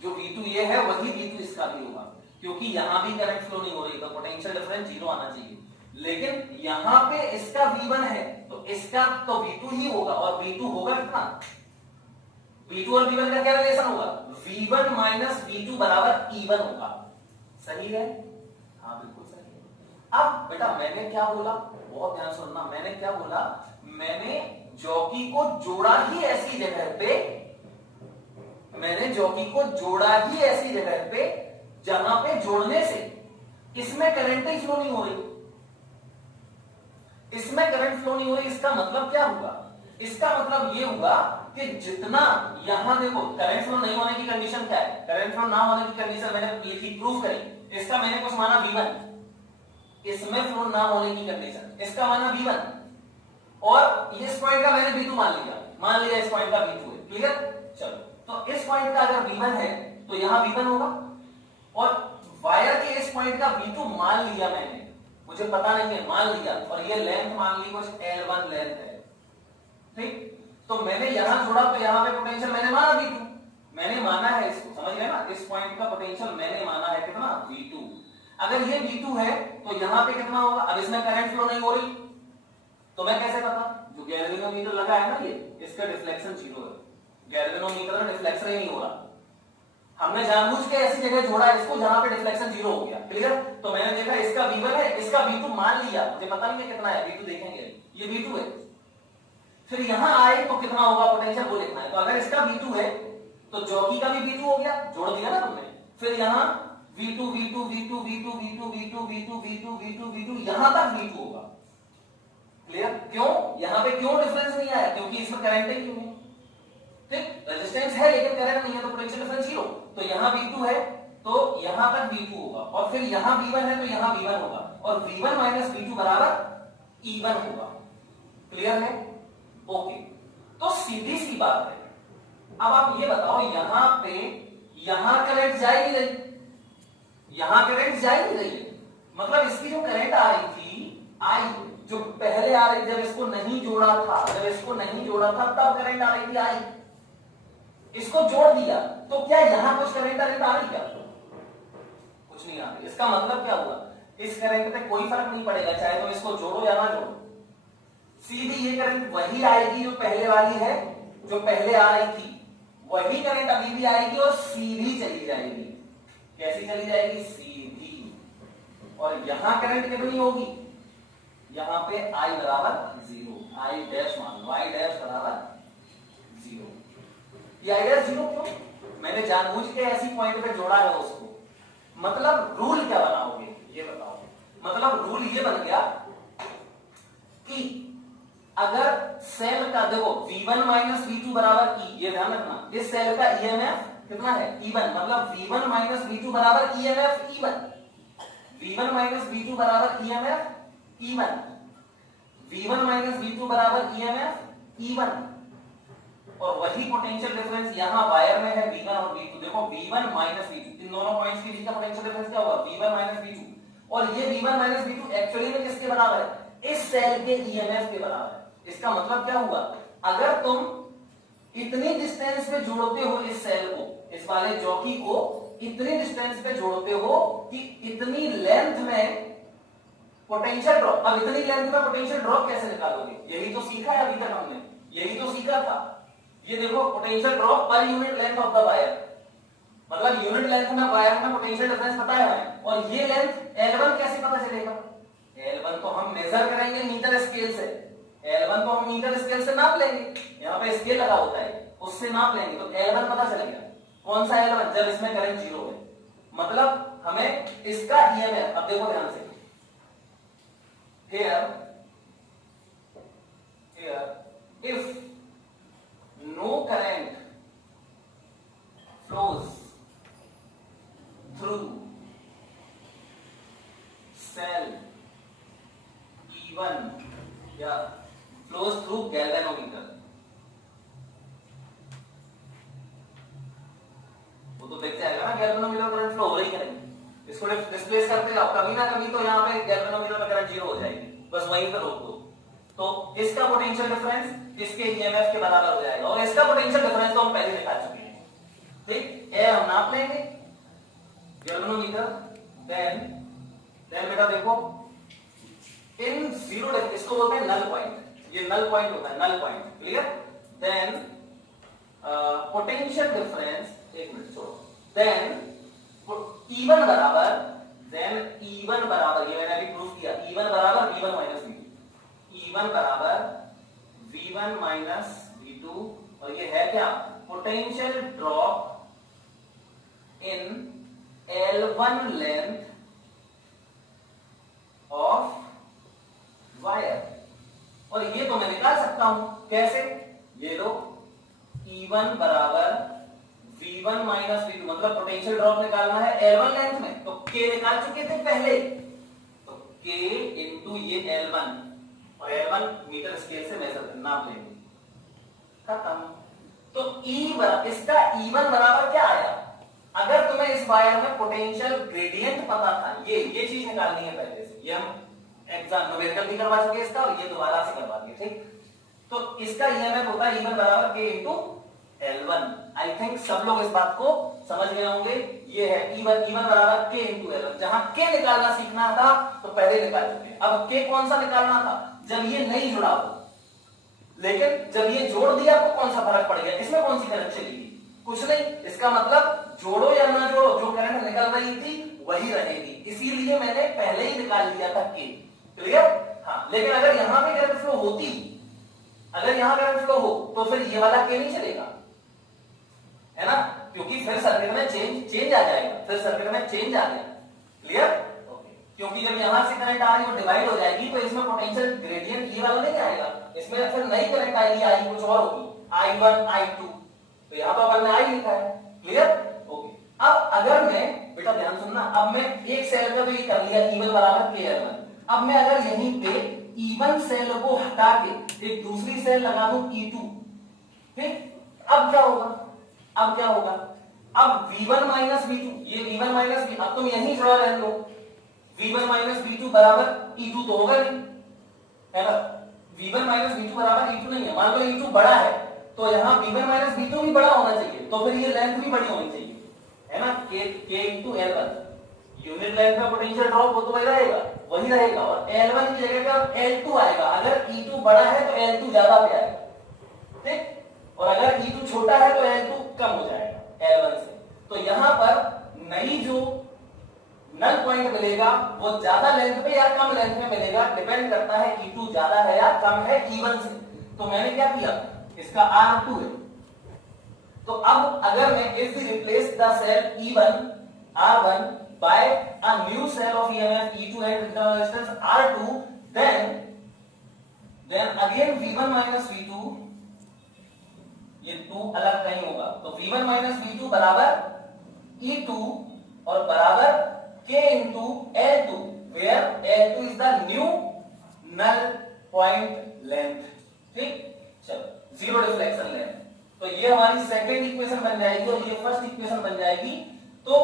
जो V2 ये है वही V2 इसका भी होगा, क्योंकि यहां भी करंट फ्लो नहीं हो रही तो पोटेंशियल डिफरेंस 0 आना चाहिए, लेकिन यहां पे इसका V1 है तो इसका तो V2 ही होगा, और V2 होगा कितना, V2 और V1 का क्या रिलेशन होगा? V1 माइनस V2 बराबर E1 होगा। सही है? हाँ बिल्कुल सही है। अब बेटा मैंने क्या बोला, बहुत ध्यान सुनना, मैंने क्या बोला, मैंने जॉकी को जोड़ा ही ऐसी जगह पे, मैंने जॉकी को जोड़ा ही ऐसी जगह पे जहां पे जोड़ने से इसमें करंट ही फ्लो नहीं हो रही, इसमें करंट फ्लो नहीं हो रही। इसका मतलब क्या हुआ? इसका मतलब ये हुआ कि जितना यहां देखो करंट फ्लो नहीं होने की कंडीशन क्या है, करंट फ्लो ना होने की कंडीशन मैंने लिखी, प्रूफ करी। इसका मैंने कुछ माना V1, इसमें फ्लो ना होने की कंडीशन, इसका माना V1, और इस पॉइंट का मैंने V2 मान लिया इस पॉइंट का V2 है। क्लियर? चलो, तो इस पॉइंट का अगर V1 है तो यहां V1 होगा, और वायर के इस पॉइंट का V2 मान लिया मैंने, मुझे पता नहीं है, मान लिया, और ये लेंथ मान ली कुछ L1 लेंथ है। ठीक, तो मैंने यहां जोड़ा तो यहां पे पोटेंशियल मैंने माना V2, मैंने माना है इसको, समझ गए ना, इस पॉइंट का पोटेंशियल मैंने माना है कितना? V2। अगर ये V2 है तो यहां पे कितना होगा? अब इसमें करंट फ्लो नहीं हो रही, तो मैं कैसे पता? जो गैल्वेनोमीटर लगा है ना ये, इसका डिफ्लेक्शन 0 है, गैल्वेनोमीटर में डिफ्लेक्शन ही नहीं हो रहा। हमने जानबूझ के ऐसी जगह जोड़ा इसको जहां पे डिफ्लेक्शन 0 हो गया। क्लियर? तो मैंने देखा इसका V1 है, इसका V2 मान लिया, मुझे पता नहीं है कितना है, V2 देखेंगे, ये V2 है। फिर यहां आए तो कितना होगा पोटेंशियल, वो लिखना है। तो अगर इसका V2 है तो जॉकी का भी V2 हो गया, जोड़ दिया ना तुमने। फिर यहां V2 V2 V2 V2 V2 V2 V2 V2 V2 V2 यहां तक V2 होगा। क्लियर? क्यों? यहां पे क्यों डिफरेंस नहीं आया? क्योंकि इसमें करंट ही नहीं है। ठीक, रेजिस्टेंस है लेकिन करंट नहीं है, तो पोटेंशियल डिफरेंस 0। तो यहां V2 है तो यहां तक V2 होगा, और फिर यहां V1 है तो यहां V1 होगा, और V1 माइनस V2 बराबर E1 होगा। क्लियर है? ओके, तो सीधी सी बात है। अब आप ये बताओ, यहां पे यहां करंट जा ही नहीं रही, यहां करंट जा ही नहीं रही है, मतलब इसकी जो करंट आ रही थी, आई, जो पहले आ रही, जब इसको नहीं जोड़ा था, जब इसको नहीं जोड़ा था तब करंट आ रही थी आई, इसको जोड़ दिया तो क्या यहां कुछ करंट आ रही क्या? कुछ नहीं आ रही। इसका मतलब क्या हुआ? इस करंट पे कोई फर्क नहीं पड़ेगा, चाहे तुम इसको जोड़ो या ना जोड़ो, सीधी ये करंट वही आएगी जो पहले वाली है, जो पहले आ रही थी वही करंट अभी भी आएगी और सीधी चली जाएगी। कैसी चली जाएगी? सीधी। और यहां करंट कितनी होगी? यहां पे I बराबर 0, I डैश मान लो, I डैश बराबर 0। ये I डैश 0 क्यों? मैंने जानबूझ के ऐसी पॉइंट पे जोड़ा है उसको। मतलब रूल क्या बनाओगे ये बताओ। मतलब रूल ये बन गया कि अगर सेल का देखो V1 माइनस V2 बराबर E, ये ध्यान रखना, इस सेल का EMF कितना है? E1, मतलब V1 माइनस V2 बराबर EMF E1, V1 minus V2 बराबर EMF E1, V1 minus V2 बराबर EMF E1, और वही पोटेंशियल डिफरेंस यहां वायर में है V1 और V2। देखो V1 माइनस V2, इन दोनों पॉइंट्स के बीच का पोटेंशियल डिफरेंस क्या होगा? V1 माइनस V2, और ये V1 माइनस V2 एक्चुअली में किसके बराबर है? इस सेल के EMF के बराबर है। इसका मतलब क्या हुआ? अगर तुम इतनी डिस्टेंस पे जोड़ते हो इस सेल को, इस वाले जॉकी को इतनी डिस्टेंस पे जोड़ते हो कि इतनी लेंथ में पोटेंशियल ड्रॉप, अब इतनी लेंथ में पोटेंशियल ड्रॉप कैसे निकालोगे? यही तो सीखा है अभी तक हमने, यही तो सीखा था। ये देखो potential drop per unit length of the wire, मतलब यूनिट लेंथ में वायर में पोटेंशियल डिफरेंस पता है हमें, और ये लेंथ L1 कैसे पता चलेगा? L1 तो हम मेजर करेंगे मीटर स्केल से, L1 तो हम मीटर स्केल से नाप लेंगे, यहाँ पे स्केल लगा होता है उससे नाप लेंगे, तो L1 पता चलेगा। कौन सा L1? जब इसमें करंट 0 है, मतलब हमें इसका EMF, अब देखो ध्यान से, here if no current flows through cell E1 या flows through galvanometer, वो तो देख जाएगा ना गैल्वेनोमीटर करंट फ्लो हो रही है, इसको डिस्प्लेस करते जाओ, कभी ना कभी तो यहाँ पे गैल्वेनोमीटर में करंट 0 हो जाएगी, बस वहीं पर रोक दो, तो इसका पोटेंशियल डिफरेंस इसके EMF के बराबर हो जाएगा, और इसका पोटेंशियल डिफरेंस तो हम पहले दिखा चुके हैं। ठीक, ए हम नाप लेंगे गैल्वेनोमीटर, देन बेटा देखो इन 0 इसको बोलते हैं नल पॉइंट, ये नल पॉइंट होता है, null point. Clear? Then potential difference, एक मिनट छोड़ो, देन E1 बराबर, ये मैंने अभी प्रूफ किया, E1 बराबर V1 माइनस V2, E1 बराबर V1 माइनस V2, और ये है क्या, potential drop in L1 length of wire. और ये तो मैं निकाल सकता हूं, कैसे, ये लो E1 बराबर V1 माइनस V2, मतलब पोटेंशियल ड्रॉप निकालना है L1 लेंथ में, तो K निकाल चुके थे पहले, तो K इंटू ये L1, और L1 मीटर स्केल से मेजर नाप लेंगे, खत्म। तो इसका E1 बराबर क्या आया, अगर तुम्हें इस वायर में पोटेंशियल ग्रेडियंट पता था, ये चीज निकालनी है पहले से, ये हम एग्जाम न्यूमेरिकल भी करवा चुके इसका, और ये दोबारा से करवा दिए, ठीक। तो इसका ईएमएफ होता है E1 बराबर K into L1। I think सब लोग इस बात को समझ गए होंगे, ये है E1 बराबर K इंटू L1। जहां K निकालना सीखना था तो पहले निकाल चुके, अब K कौन सा निकालना था, जब ये नहीं जुड़ा हो, लेकिन जब ये जोड़ दिया तो कौन सा फर्क पड़ गया, इसमें कौन सी करंट चलेगी, कुछ नहीं, इसका मतलब जोड़ो या ना जोड़ो, जो करंट निकल रही थी वही रहेगी, इसीलिए मैंने पहले ही निकाल लिया था K, क्लियर। हाँ, लेकिन अगर यहां पे करंट फ्लो होती, अगर यहां करंट फ्लो हो तो फिर ये वाला K नहीं चलेगा, है ना, क्योंकि फिर सर्किट में चेंज आ जाएगा, फिर सर्किट में चेंज आ गया, क्लियर, ओके। क्योंकि जब यहां से करंट आ रही है डिवाइड हो जाएगी, तो इसमें पोटेंशियल ग्रेडियंट ये वाला नहीं आएगा, इसमें फिर नई करंट आएगी, आई कुछ और होगी, I1 I2, तो यहां तो अपन ने I लिखा है, क्लियर, ओके। अब अगर मैं, बेटा ध्यान सुनना, अब मैं एक सेल का तो ये कर लिया E1 बराबर KL1, अब मैं अगर यहीं पे E1 सेल को हटा के एक दूसरी सेल लगा दूं E2, ठीक, अब क्या होगा, अब V1 माइनस V2, ये V1 माइनस V, अब तुम यहीं जुड़ा रहने लो, V1 माइनस V2 बराबर E2 तो होगा नहीं, है ना, V1 माइनस V2 बराबर E2 नहीं है, मान लो E2 बड़ा है, तो यहाँ V1 माइनस V2 भी बड़ा होना चाहिए, तो फिर ये लेंथ भी बड़ी होनी चाहिए, है ना, K into L1, unit length में पोटेंशियल ड्रॉप हो तो वही रहेगा, और L1 की जगह पे L2 आएगा, अगर E2 बड़ा है तो L2 ज्यादा पे आएगा, ठीक, और अगर E2 छोटा है तो L2 कम हो जाएगा L1 से, तो यहां पर नई जो नल पॉइंट मिलेगा वो ज्यादा लेंथ पे या कम लेंथ में मिलेगा, डिपेंड करता है E2 ज्यादा है या कम है E1 से। तो मैंने क्या किया, इसका R2 है, तो अब अगर मैं if we replace the cell E1 R1 by a new cell of EMF E2 and internal resistance R2, then again V1 minus V2, ये 2 अलग नहीं होगा, तो V1 minus V2 बराबर E2 और बराबर K into L2, where L2 is the new null point length, ठीक, चलो, जीरो डिफ्लेक्शन लेंथ, तो ये हमारी सेकंड इक्वेशन बन जाएगी और ये फर्स्ट इक्वेशन बन जाएगी। तो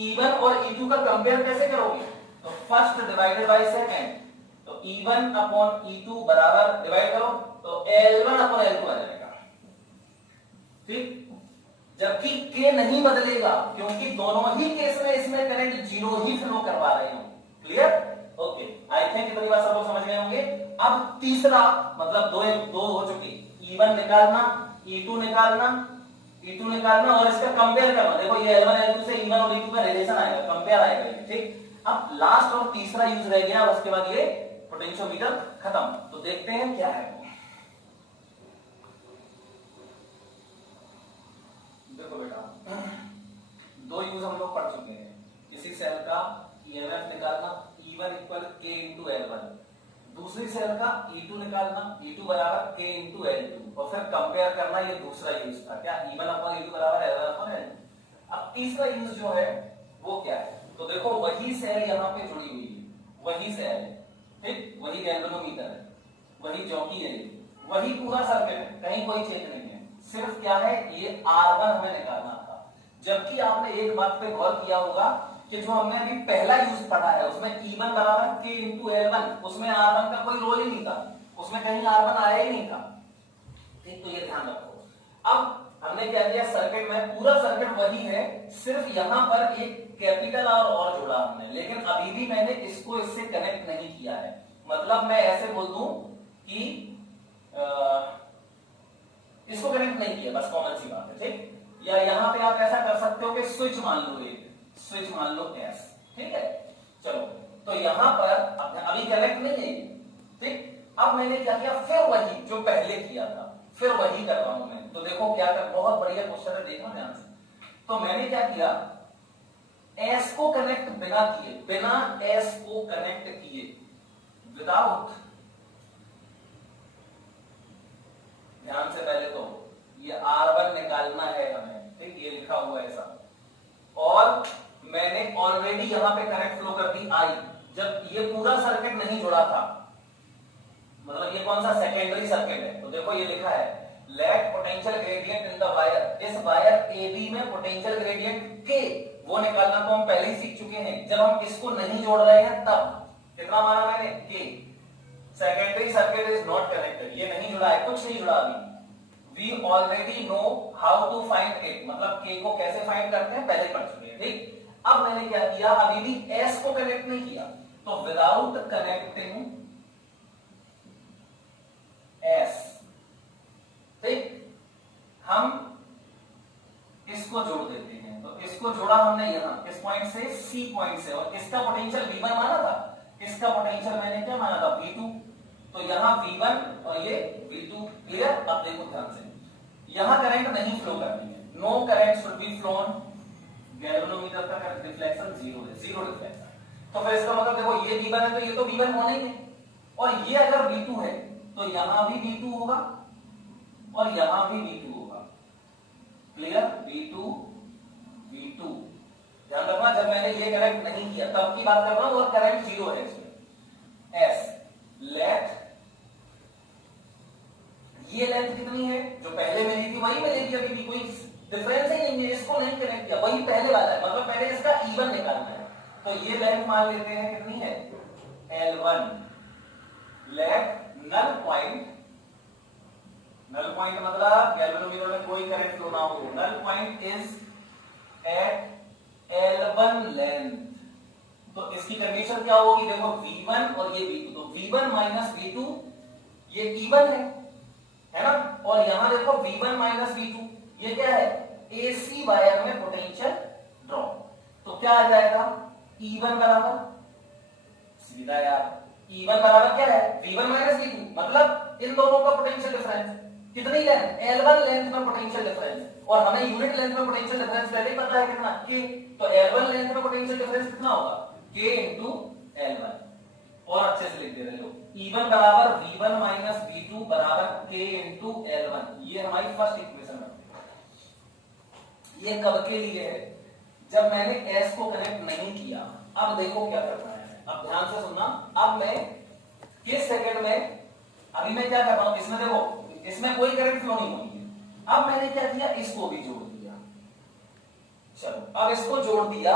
E1 और E2 का कंपेयर कैसे करोगे, तो फर्स्ट डिवाइडेड बाय सेकंड, तो E1 अपॉन E2 बराबर डिवाइड करो तो L1 अपॉन L2 आ जाएगा, ठीक, जबकि K नहीं बदलेगा क्योंकि दोनों ही केस में इसमें करंट जीरो ही फ्लो करवा रहे हो, क्लियर, ओके। आई थिंक इतनी बात सब लोग समझ गए होंगे। अब तीसरा, मतलब दो हो चुकी, E1 निकालना, E2 निकालना और इसका कंपेयर करना, देखो ये L1 L2 से E1 और E2 का रिलेशन आएगा, कंपेयर आएगा, ठीक। अब लास्ट और तीसरा यूज रह गया, उसके बाद ये पोटेंशियोमीटर खत्म, तो देखते हैं क्या है। देखो बेटा, दो यूज हम लोग पढ़ चुके हैं, इसी सेल का ईएमएफ निकालना E1 equal K into L1, दूसरी सेल का E2 निकालना, E2 बराबर K इंटू L2, और फिर कंपेयर करना, ये दूसरा यूज था क्या, E1 अपॉन E2 बराबर L1 अपॉन L2। अब तीसरा यूज जो है वो क्या है, तो देखो वही सेल यहाँ पे जुड़ी हुई है, वही सेल है, ठीक, वही गैल्वेनोमीटर है, वही जॉकी है, वही पूरा सर्किट है, कहीं कोई चेंज नहीं है, सिर्फ क्या है, ये R1 हमें निकालना था। जबकि आपने एक बात पे गौर किया होगा कि जो हमने अभी पहला यूज पढ़ा है उसमें E1 बराबर K इंटू L1, उसमें R1 का कोई रोल ही नहीं था, उसमें कहीं R1 आया ही नहीं था, ठीक, तो ये ध्यान रखो। अब हमने क्या किया, सर्किट में पूरा सर्किट वही है, सिर्फ यहां पर एक कैपिटल और जोड़ा हमने, लेकिन अभी भी मैंने इसको इससे कनेक्ट नहीं किया है, मतलब मैं ऐसे बोल दूं कि इसको कनेक्ट नहीं किया, बस कॉमन सी बात है, ठीक। या यहां पे आप ऐसा कर सकते हो कि स्विच मान लो, एक स्विच मान लो एस, ठीक है। चलो तो यहां पर अभी कनेक्ट नहीं है, ठीक। अब मैंने क्या किया, फिर वही जो पहले किया था, फिर वही कर रहा हूं मैं। तो देखो क्या कर, बहुत बढ़िया क्वेश्चन है, देखो ध्यान से। तो मैंने क्या किया, एस को कनेक्ट बिना किए, बिना एस को कनेक्ट किए, विदाउट, ध्यान से पहले तो ये R1 निकालना है हमें, ठीक, ये लिखा हुआ है ऐसा। और मैंने ऑलरेडी यहां पे करंट फ्लो कर दी आई, जब ये पूरा सर्किट नहीं जुड़ा था, मतलब ये कौन सा सेकेंडरी सर्किट है। तो देखो ये लिखा है let potential gradient in the wire, इस वायर AB में पोटेंशियल ग्रेडियंट के, वो निकालना तो हम पहले ही सीख चुके हैं। जब हम इसको नहीं जोड़ रहे हैं तब कितना माना मैंने, K. Secondary circuit is not connected, ये नहीं जुड़ा है, कुछ नहीं जुड़ा अभी। We already know how to find it, मतलब के को कैसे फाइंड करते हैं पहले पढ़ चुके हैं, ठीक। अब मैंने क्या किया, अभी भी एस को कनेक्ट नहीं किया, तो विदाउट कनेक्टिंग एस, ठीक, हम इसको जोड़ देते हैं। तो इसको जोड़ा हमने यहां किस पॉइंट से, सी पॉइंट से, और इसका पोटेंशियल V1 माना था, इसका पोटेंशियल मैंने क्या माना था, V2। तो यहां V1 और ये V2, क्लियर। अब देखो ध्यान से, यहां करंट नहीं फ्लो करनी है, no current should be flown, galvanometer का करंट रिफ्लेक्शन 0 है, 0 रिफ्लेक्शन। तो फिर इसका मतलब देखो ये V1 है तो ये तो V1 होना ही है, और ये अगर V2 है तो यहां भी V2 होगा और यहां भी V2 होगा, क्लियर। V2 V2, ध्यान रखना, जब मैंने ये कनेक्ट नहीं किया तब की बात कर रहा हूं, और करंट 0 है इसमें। एस लेट, ये लेंथ कितनी है, जो पहले मिली थी वही मिलेगी, अभी भी कोई डिफरेंस ही नहीं है, इसको नहीं कनेक्ट किया, वही पहले वाला है, मतलब पहले इसका इवन निकालना है। तो ये लेंथ मान लेते हैं कितनी है, L1। Let null point, null point मतलब गैल्वेनोमीटर में कोई करंट फ्लो ना हो, null point is at L1 length. तो इसकी कंडीशन क्या होगी, देखो V1 और ये V2, तो V1 माइनस V2 ये इवन है ना। और यहां देखो V1 माइनस V2 ये क्या है, AC वायर में पोटेंशियल ड्रॉप। तो क्या आ जाएगा, E1 बराबर, सीधा यार, E1 बराबर क्या है, V1 माइनस V2, मतलब इन दोनों का पोटेंशियल डिफरेंस, कितनी लेंथ, L1 लेंथ में पोटेंशियल डिफरेंस, और हमें यूनिट लेंथ में पोटेंशियल डिफरेंस पहले ही पता है कितना, K। तो L1 लेंथ में पोटेंशियल डिफरेंस कितना होगा, K इंटू L1। और अच्छे से लिख दे रहे हो, E1 बराबर V1 माइनस V2 बराबर K इंटू L1, ये हमारी फर्स्ट इक्वेशन है। ये कब के लिए है, जब मैंने S को कनेक्ट नहीं किया। अब देखो क्या करना है, अब ध्यान से सुनना। अब मैं किस सेकंड में, अभी मैं क्या कर रहा हूं, इसमें देखो इसमें कोई करंट फ्लो नहीं होगी। अब मैंने क्या किया, इसको भी जोड़ दिया। चलो अब इसको जोड़ दिया,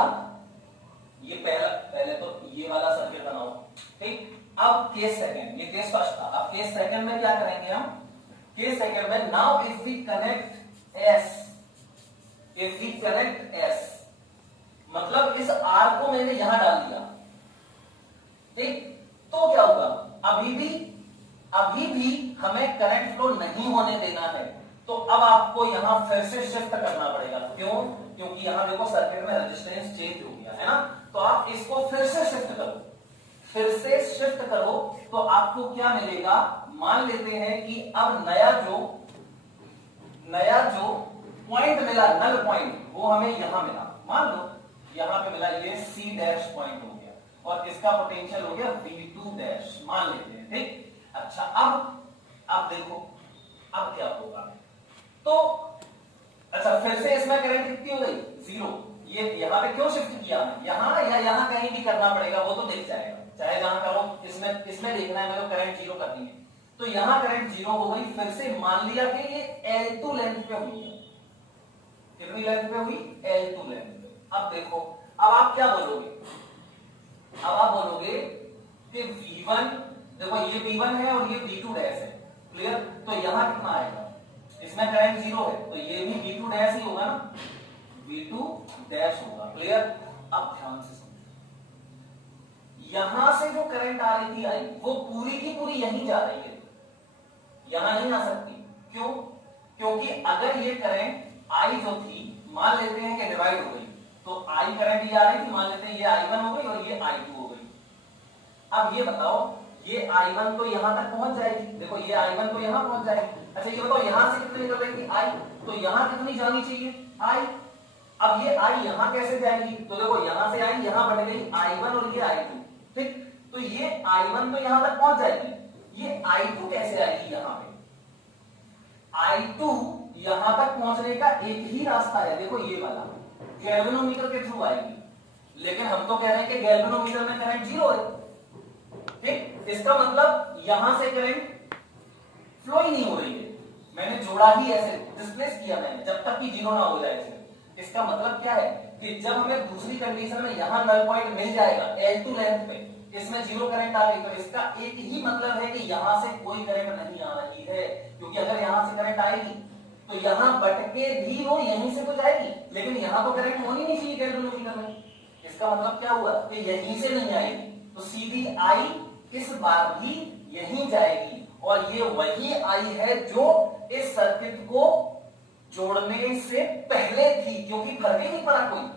ये पहले तो ये वाला सर्किट बनाओ, ठीक। अब केस सेकंड, ये केस फर्स्ट था, अब केस सेकंड में क्या करेंगे हम, केस सेकंड में now if we connect S, if we connect S मतलब इस R को मैंने यहां डाल दिया, ठीक। तो क्या होगा, अभी भी हमें करंट फ्लो नहीं होने देना है। तो अब आपको यहां फिर से शिफ्ट करना पड़ेगा, क्यों, क्योंकि यहां देखो सर्किट में रेजिस्टेंस चेंज हो गया है ना। तो आप इसको फिर से शिफ्ट करो, फिर से शिफ्ट करो, तो आपको क्या मिलेगा, मान लेते हैं कि अब नया जो पॉइंट मिला, नल पॉइंट, वो हमें यहां मिला, मान लो यहां पे मिला, ये C डैश पॉइंट हो गया, और इसका पोटेंशियल हो गया V2 डैश, मान लेते हैं, ठीक। अच्छा अब देखो अब क्या होगा, तो अच्छा फिर से इसमें करंट कितनी हो गई, 0। ये यहां पे क्यों शिफ्ट किया, यहां या यहां कहीं भी करना पड़ेगा, वो तो दिख जाएगा, चाहे जहां करो, इसमें देखना है मेरे को करंट 0 करनी है। तो यहां करंट 0 हो गई, फिर से मान लिया कि ये L2 लेंथ पे हुई है, कितनी लेंथ पे हुई, L2 लेंथ पे। अब देखो, अब आप क्या बोलोगे, अब आप बोलोगे कि V1, देखो ये V1 है और ये V2 डैश है, क्लियर। तो यहां कितना आएगा, इसमें करंट 0 है, तो ये भी V2 डैश ही होगा ना, V2 डैश होगा, क्लियर। अब ध्यान से समझो, यहां से जो करंट आ रही थी आई, वो पूरी की पूरी यहीं जा रही है, यहां नहीं आ सकती, क्यों, क्योंकि अगर ये करंट आई जो थी मान लेते हैं कि डिवाइड हो गई, तो आई करंट ये आ रही थी, मान लेते हैं ये I1 हो गई और ये I2 हो गई। अब ये बताओ ये I1 तो यहां तक पहुंच जाएगी, देखो ये I1 तो यहां पहुंच जाएगी। अच्छा ये बताओ यहां से कितनी निकल रही थी I, तो यहां कितनी जानी चाहिए I। अब ये I यहां कैसे जाएगी, तो देखो यहां से I यहां बढ़ गई I1 और ये I2, ठीक, तो ये I1 तो यहां तक पहुंच जाएगी, ये I2 कैसे आएगी यहां पे। I2 यहां तक पहुंचने का एक ही रास्ता है, देखो ये वाला गैल्वेनोमीटर के थ्रू आएगी, लेकिन हम तो कह रहे हैं कि गैल्वेनोमीटर में करंट जीरो है, ठीक, इसका मतलब यहां से करंट फ्लो ही नहीं हो रही है, मैंने जोड़ा ही ऐसे डिस्प्लेस किया मैंने जब तक कि जीरो ना हो जाए इसमें। इसका मतलब क्या है कि जब हमें दूसरी कंडीशन में यहां नल पॉइंट मिल जाएगा L2 लेंथ पे, इसमें जीरो करंट आ गई, तो इसका एक ही मतलब है कि यहां से कोई करंट नहीं आ रही है, क्योंकि अगर यहां से करंट आएगी तो यहां बटके भी वो यहीं से तो जाएगी, लेकिन यहां तो करंट होनी नहीं चाहिए गैल्वेनोमीटर में। इसका मतलब क्या हुआ कि यहीं से नहीं आएगी, तो सीधी आई इस बार भी यहीं जाएगी, और ये वही आई है जो इस सर्किट को जोड़ने से पहले थी, क्योंकि फर्क ही नहीं पड़ा, कोई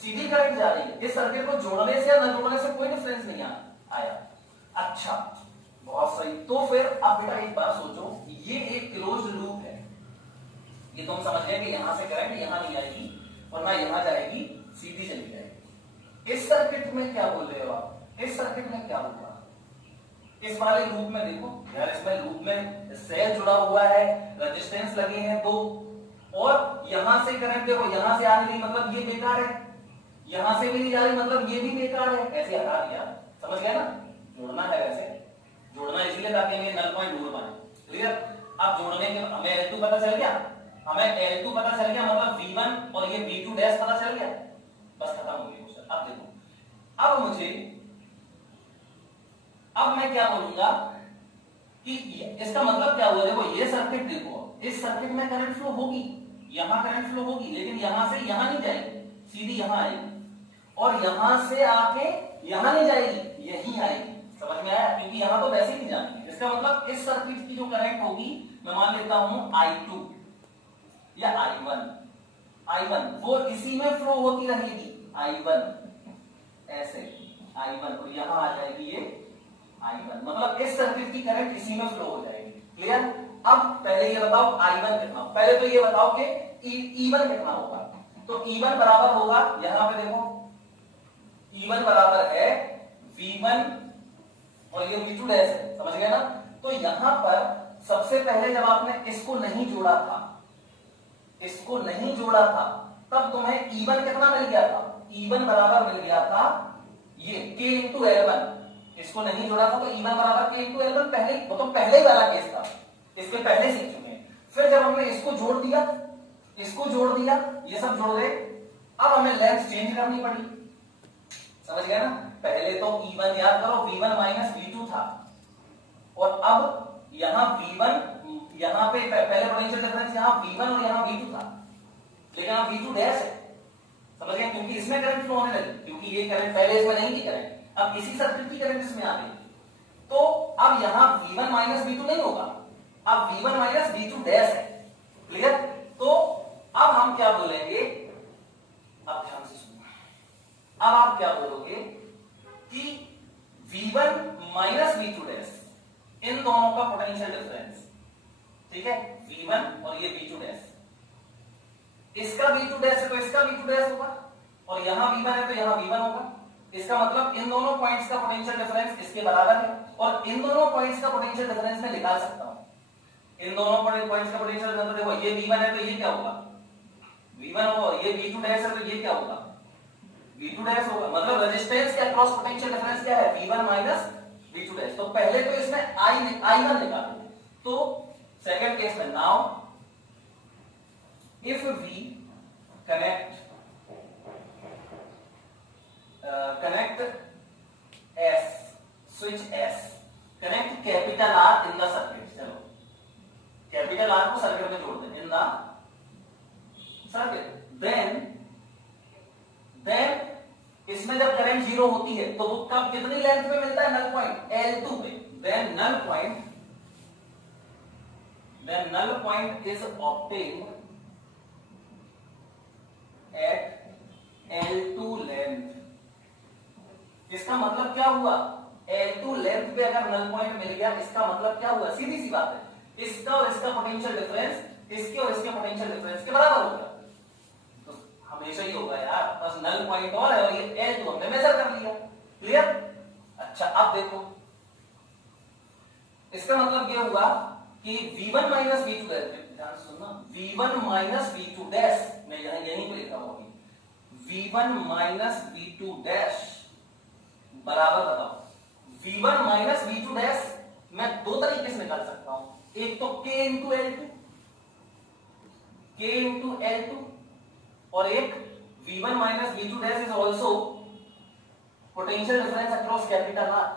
सीधी करंट जा रही है, इस सर्किट को जोड़ने से या न जोड़ने से कोई डिफरेंस नहीं आया। अच्छा बहुत सही, तो फिर अब बेटा एक बात सोचो, ये एक क्लोज्ड लूप है, ये तुम समझ गए कि यहां से करंट यहां नहीं आएगी और ना यहां जाएगी, सीधी चली जाएगी। इस सर्किट में क्या बोल रहे हो आप, इस सर्किट में क्या होगा, इस वाले लूप में देखो यार, इसमें लूप में सेल जुड़ा हुआ है, रेजिस्टेंस लगे हैं दो, और यहां से करंट देखो यहां से आ रही, मतलब ये बेकार है, यहां से भी नहीं जा रही मतलब ये भी बेकार है, ऐसे हटा दिया, समझ गए ना। जोड़ना है वैसे, जोड़ना इसलिए ताकि हमें नल पॉइंट ढूंढ पाए, क्लियर। अब जोड़ने के हमें L2 पता चल गया, हमें L2 पता चल गया, मतलब V1 और ये V2 डैश पता चल गया, बस खत्म हो गया क्वेश्चन। अब देखो अब मुझे, अब मैं क्या बोलूंगा कि इसका मतलब क्या हुआ, देखो ये सर्किट देखो, इस सर्किट में करंट फ्लो होगी, यहां करंट फ्लो होगी, लेकिन यहां से यहां नहीं जाएगी, सीधी यहां आएगी, और यहां से आके यहां नहीं जाएगी, यहीं आएगी, समझ में आया, क्योंकि यहां तो वैसे ही नहीं जाएगी। इसका मतलब इस सर्किट की जो करंट होगी, मैं मान लेता हूं I2 या I1 वो इसी में फ्लो होती रहेगी, I1 ऐसे I1, और यहां आ जाएगी ये I1, मतलब इस सर्किट की करंट इसी में फ्लो हो जाएगी, क्लियर। अब पहले ये बताओ I1 कितना, पहले तो ये बताओ कि E1 कितना होगा, तो E1 बराबर होगा, यहां पे देखो E1 बराबर है V1 और ये V2 डैश है, समझ गए ना। तो यहां पर सबसे पहले जब आपने इसको नहीं जोड़ा था, इसको नहीं जोड़ा था, तब तुम्हें E1 कितना मिल गया था, E1 बराबर मिल गया था ये K इंटू L1, इसको नहीं जोड़ा था तो E1 बराबर K इंटू L1, पहले वो तो पहले ही वाला केस था, इसके पहले सीख चुके हैं। फिर जब हमने इसको जोड़ दिया, इसको जोड़ दिया, ये सब जोड़ गए, अब हमें लेंथ चेंज करनी पड़ी, समझ गए ना। पहले तो E1 याद करो V1 माइनस V2 था, और अब यहां V1, यहां पे पहले पोटेंशियल डिफरेंस यहां V1 और यहां V2 था, लेकिन अब V2 डैश है, समझ गए, क्योंकि इसमें करंट फ्लो होने लगी, क्योंकि ये करंट पहले इसमें नहीं थी करंट, अब इसी सर्किट की करंट इसमें आ गई, तो अब यहां V1 माइनस V2 नहीं होगा, अब V1 माइनस V2 डैश है, क्लियर। तो अब हम क्या बोलेंगे, अब ध्यान से सुनो, अब आप क्या बोलोगे कि V1 माइनस V2 डैश, इन दोनों का पोटेंशियल डिफरेंस, ठीक है, V1 और ये V2 डैश, इसका V2 डैश है तो इसका V2 डैश होगा, और यहां V1 है तो यहां V1 होगा। इसका मतलब इन दोनों पॉइंट्स का पोटेंशियल डिफरेंस इसके बराबर है, और इन दोनों पॉइंट्स का पोटेंशियल डिफरेंस मैं निकाल सकता हूं, इन दोनों पॉइंट्स का पोटेंशियल डिफरेंस, देखो ये V1 है तो ये क्या होगा, V1 होगा, ये V2 डैश है तो ये क्या होगा, V2 डैश होगा, मतलब रेजिस्टेंस के अक्रॉस पोटेंशियल डिफरेंस क्या है, V1 माइनस V2 डैश। तो पहले तो इसमें I1 निकालो, तो सेकंड केस में, now if we connect S, switch S, connect capital R in the circuit, चलो कैपिटल R को सर्किट में जोड़ दें, in the circuit, then इसमें जब करंट जीरो होती है तो वो कब कितनी लेंथ पे मिलता है, नल पॉइंट L2 पे, then null point then null point is obtained at L2 length। इसका मतलब क्या हुआ, L2 लेंथ पे अगर नल पॉइंट मिल गया, इसका मतलब क्या हुआ, सीधी सी बात है, इसका और इसका पोटेंशियल डिफरेंस इसके और इसके पोटेंशियल डिफरेंस के बराबर हो गया। तो हमेशा ही होगा यार, बस नल पॉइंट और है और ये L2 हमने मेजर कर लिया। क्लियर? अच्छा अब देखो, इसका मतलब ये हुआ कि V1 माइनस V2 डैश, ध्यान से सुनना, V1 माइनस V2 डैश, मैं यहीं पे लिखा हूं, V1 माइनस V2 डैश बराबर, बताओ V1 माइनस V2 डैश मैं दो तरीके से निकाल सकता हूं, एक तो K इंटू L2 और एक V1 minus V2 dash is also potential difference across capital R,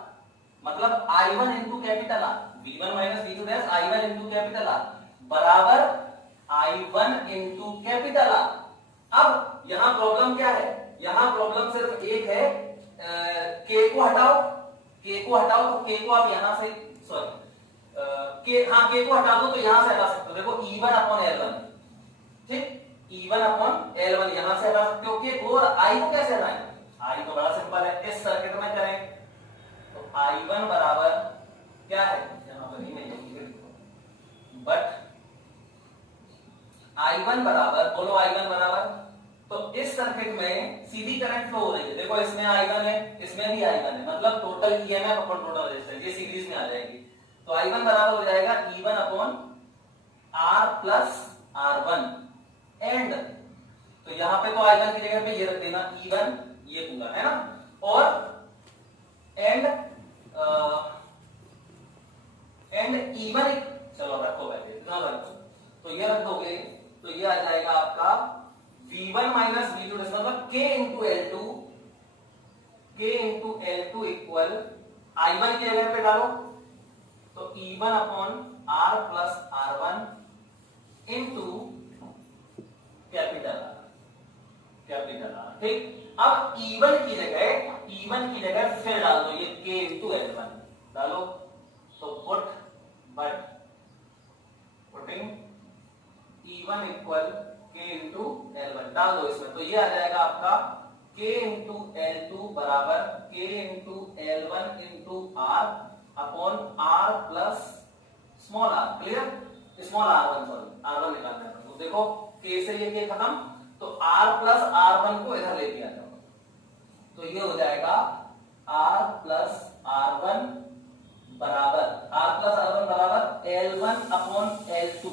मतलब I1 into capital R, V1 minus V2 dash I1 into capital R बराबर I1 इंटू कैपिटल आर। अब यहां प्रॉब्लम क्या है, यहां problem सिर्फ एक है, K को हटाओ, तो K को आप यहां से, सॉरी K को हटा दो तो यहां से हटा सकते हो, देखो E1 अपॉन L1, ठीक, E1 अपॉन L1 यहां से हटा सकते हो, K को, और I को कैसे हटाएं, I तो बड़ा सिंपल है, इस सर्किट में करें तो I1 बराबर क्या है, यहां पर ही मैं बट I1 बराबर, बोलो I1 बराबर, तो इस सर्किट में सीधी करंट फ्लो हो रही है, देखो इसमें I1 है, इसमें भी I1 है, मतलब total EMF upon total resistance ये सीरीज में आ जाएगी, तो I1 बराबर हो जाएगा E1 upon R plus R1 and, तो यहां पे तो I1 की जगह पे ये रख देना E1, ये पूरा है ना, और एंड E1, चलो रखो पहले इतना रखो, तो ये रख दोगे तो ये आ जाएगा आपका V1 माइनस V2 मतलब K into L2 equal I1 की जगह पे डालो तो E1 upon R plus R1 into capital R, ठीक। अब E1 की जगह फिर डाल दो ये K इंटू L1 डालो, तो putting E1 equal K into L1 डाल दो इसमें, तो ये आ जाएगा आपका K इंटू L2 बराबर K into L1 into R upon R plus small r, clear, small r1, sorry r1 निकालना है, तो देखो K से ये K खत्म, तो R प्लस R1 को इधर लेके आ जाओ, तो ये हो जाएगा R प्लस R1 बराबर L1 upon L2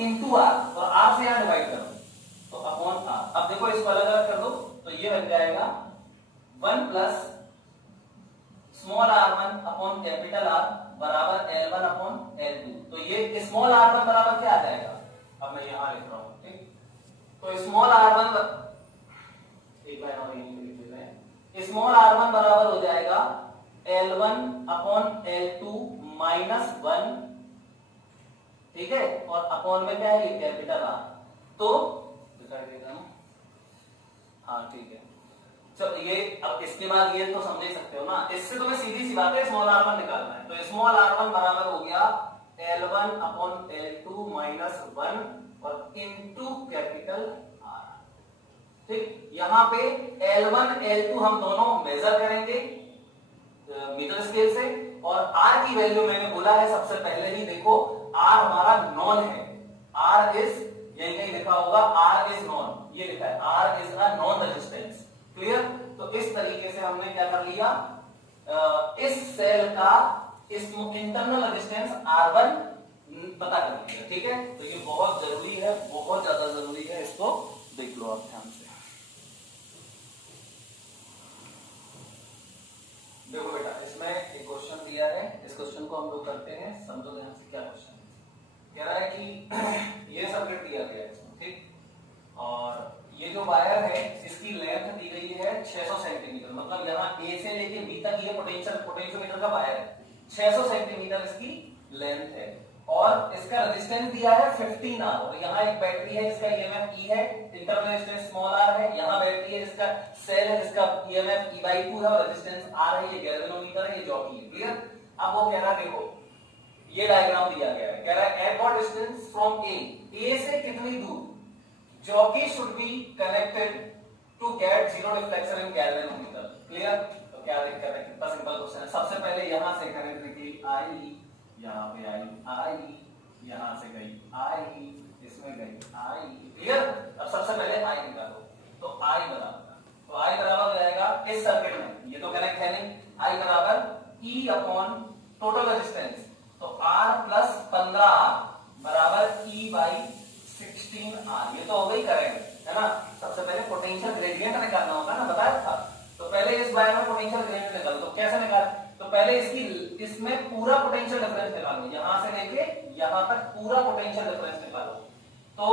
into R, और R से यहां डिवाइड करो तो अपॉन R। अब देखो इसको अलग अलग कर दो तो ये बन जाएगा 1 plus small r1 upon capital R बराबर L1 अपॉन L2, तो ये स्मॉल r1 बराबर क्या आ जाएगा, अब मैं यहां लिख रहा हूं, ठीक, तो स्मॉल r1 एक लाइन और यहीं लिख देते हैं, स्मॉल r1 बराबर हो जाएगा L1 अपॉन L2 माइनस 1, ठीक है, और अपॉन में क्या है ये कैपिटल R, तो दिखाई देगा ना, हाँ ठीक है, चलो ये अब इसके बाद ये तो समझ ही सकते हो ना, इससे तुम्हें सीधी सी बात है स्मॉल r1 निकालना है, तो स्मॉल r1 बराबर हो गया L1 अपॉन L2 माइनस 1 और इनटू कैपिटल R, ठीक। यहां पे L1 L2 हम दोनों मेजर करेंगे मीटर स्केल से, और R की वैल्यू मैंने बोला है सबसे पहले ही, देखो R हमारा नॉन है, R इज, यही कहीं लिखा होगा R इज नॉन, ये लिखा है R is a non resistance, clear. तो इस तरीके से हमने क्या कर लिया, इस सेल का इस इंटरनल रेजिस्टेंस R1 पता कर लिया, ठीक है। तो ये बहुत जरूरी है, बहुत ज्यादा जरूरी है, इसको देख लो आप ध्यान से। देखो बेटा इसमें एक क्वेश्चन दिया है, इस क्वेश्चन को हम लोग करते हैं, समझो ध्यान से क्या क्वेश्चन है। कह रहा है कि ये सर्किट दिया गया है इसमें, ठीक, और ये जो वायर है इसकी लेंथ दी गई है 600 सेंटीमीटर, मतलब यहाँ A से लेके B तक ये पोटेंशियोमीटर का वायर है, 600 सेंटीमीटर इसकी लेंथ है, और इसका रेजिस्टेंस दिया है 15 R, और यहाँ एक बैटरी है जिसका EMF E है, इंटरनल रेजिस्टेंस स्मॉल r है, यहाँ बैटरी है जिसका सेल है जिसका EMF E/2 है और रेजिस्टेंस R है, ये गैल्वेनोमीटर है, ये जॉकी है, क्लियर। अब वो कह रहा है देखो ये डायग्राम दिया गया है, कह रहा है at what distance from A से कितनी दूर jockey should be connected to get zero reflection in galvanometer. Clear? तो क्या दिक्कत है, कितना सिंपल क्वेश्चन है। सबसे पहले यहां से कनेक्ट की आई, यहां पे आई, यहां से गई आई, इसमें गई आई। क्लियर? अब सबसे पहले आई निकालो, तो आई बराबर हो जाएगा इस सर्किट में, ये तो कनेक्ट है नहीं, आई बराबर ई अपॉन टोटल रेजिस्टेंस, तो R प्लस 15R बराबर E बाई 16R। ये तो हो गई करंट, है ना। सबसे पहले पोटेंशियल ग्रेडियंट निकालना होगा ना, बताया था। तो पहले इस वायर में पोटेंशियल ग्रेडियंट निकालो, तो कैसे निकाल, तो पहले इसमें पूरा पोटेंशियल डिफरेंस निकालो, यहां से लेके यहां तक पूरा पोटेंशियल डिफरेंस निकालो। तो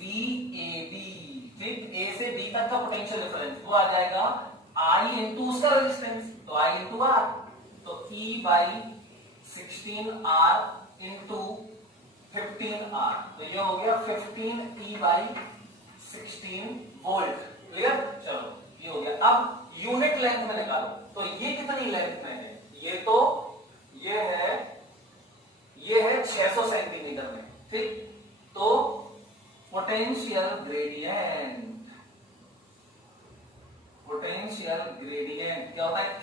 VAB, ठीक, A से B तक का पोटेंशियल डिफरेंस वो आ जाएगा I इंटू उसका रेजिस्टेंस, तो I इंटू R, तो E by 16R into 15R, तो ये हो गया 15E बाई 16 वोल्ट। क्लियर? चलो ये हो गया। अब यूनिट लेंथ में निकालो, तो ये कितनी लेंथ में है, ये है 600 सेंटीमीटर में, ठीक। तो पोटेंशियल ग्रेडियंट क्या होता है, K,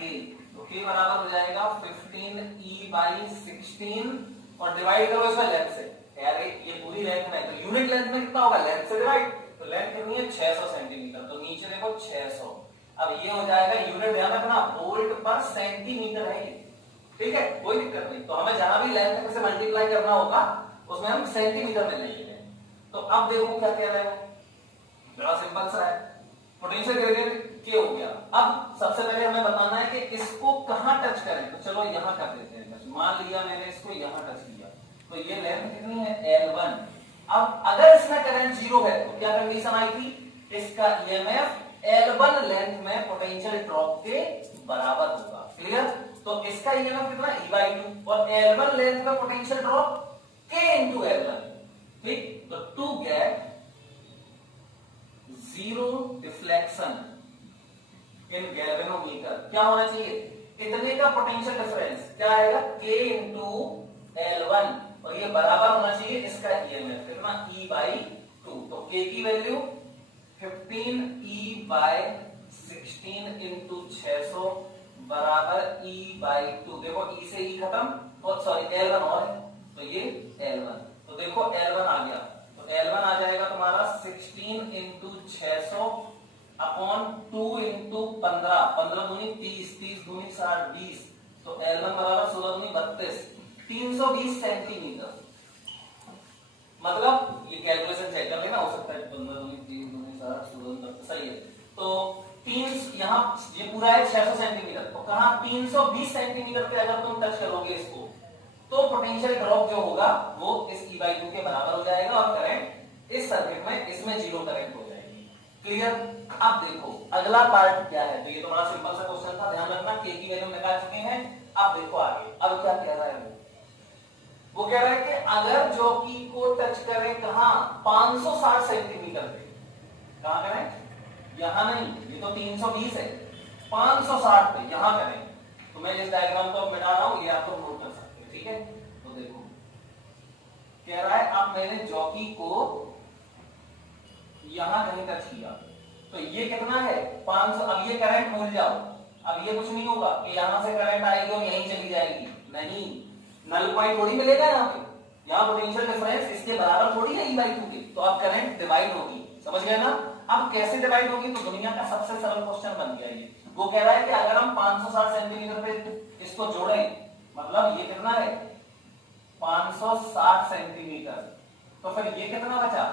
तो K बराबर हो जाएगा 15E बाई 16 और डिवाइड करो इसमें लेंथ से। यार ये पूरी लेंथ में, तो यूनिट लेंथ में कितना होगा, लेंथ से डिवाइड, तो लेंथ कितनी है 600 सेंटीमीटर, तो नीचे देखो 600। अब ये हो जाएगा, यूनिट ध्यान रखना वोल्ट पर सेंटीमीटर है ये, ठीक है, कोई दिक्कत नहीं। तो हमें जहां भी लेंथ से मल्टीप्लाई करना होगा उसमें हम सेंटीमीटर में लेंगे। तो अब देखो क्या कह रहे हो, बड़ा सिंपल सा है, पोटेंशियल ग्रेडियंट K हो गया। अब सबसे पहले हमें बताना है कि इसको कहां टच करें, तो चलो यहां कर देते हैं। मान लिया मैंने इसको यहां टच किया, तो ये लेंथ कितनी है L1। अब अगर इसमें करंट जीरो है तो क्या कंडीशन आई थी, इसका EMF L1 लेंथ में पोटेंशियल ड्रॉप के बराबर होगा। क्लियर? तो इसका EMF कितना E/2 और L1 लेंथ में potential drop K into L1, ठीक। तो to get zero deflection in galvanometer क्या होना चाहिए, इतने का पोटेंशियल डिफरेंस क्या आएगा, K इंटू L1 और ये बराबर होना चाहिए इसका EMF कितना E/2। तो K की वैल्यू 15E/16 इंटू 600 बराबर E/2। देखो E से E खत्म और सॉरी L1 और तो ये L1, तो देखो L1 आ गया, तो L1 आ जाएगा तुम्हारा 16 इंटू 600 अपॉन 2 इंटू 15, 15 दूनी 30, 30 दूनी 60, 20, तो L1 बराबर 16 दूनी 32, 320 सेंटीमीटर। मतलब ये कैलकुलेशन चेक कर लेना, हो सकता है 15 दूनी 30 दूनी 60, 16 32, सही है। तो 3 यहाँ ये पूरा है 600 सेंटीमीटर, तो कहां 320 सेंटीमीटर पे अगर तुम टच करोगे इसको, तो पोटेंशियल ड्रॉप जो होगा वो इस E/2 के बराबर हो जाएगा और करंट इस सर्किट में इसमें जीरो करंट हो जाएगी। क्लियर? अब देखो अगला पार्ट क्या है, तो ये तो बड़ा सिंपल सा क्वेश्चन था, ध्यान रखना K की वैल्यू निकाल चुके हैं। अब देखो आगे, अब क्या कह रहा है वो कह रहा है कि अगर जॉकी को टच करें कहां 560 सेंटीमीटर पे, कहां करें, यहां नहीं, ये तो 320 है, 560 पे यहां करें, तो मैं इस डायग्राम को मिटा रहा हूं, ये आप लोग नोट कर सकते हैं, ठीक है। तो देखो कह रहा है अब मैंने जॉकी को यहां कहीं टच किया, तो ये कितना है 500। अब ये करंट भूल जाओ, अब ये कुछ नहीं होगा कि यहां से करंट आएगी और यहीं चली जाएगी, नहीं, नल पॉइंट थोड़ी मिलेगा यहाँ पे, यहाँ पोटेंशियल डिफरेंस इसके बराबर थोड़ी है E/2 के, तो अब करंट डिवाइड होगी, समझ गए ना। अब कैसे डिवाइड होगी, तो दुनिया का सबसे सरल क्वेश्चन बन गया ये। वो कह रहा है कि अगर हम 560 सेंटीमीटर पे इसको जोड़ें, मतलब ये कितना है 560 सेंटीमीटर, तो फिर ये कितना बचा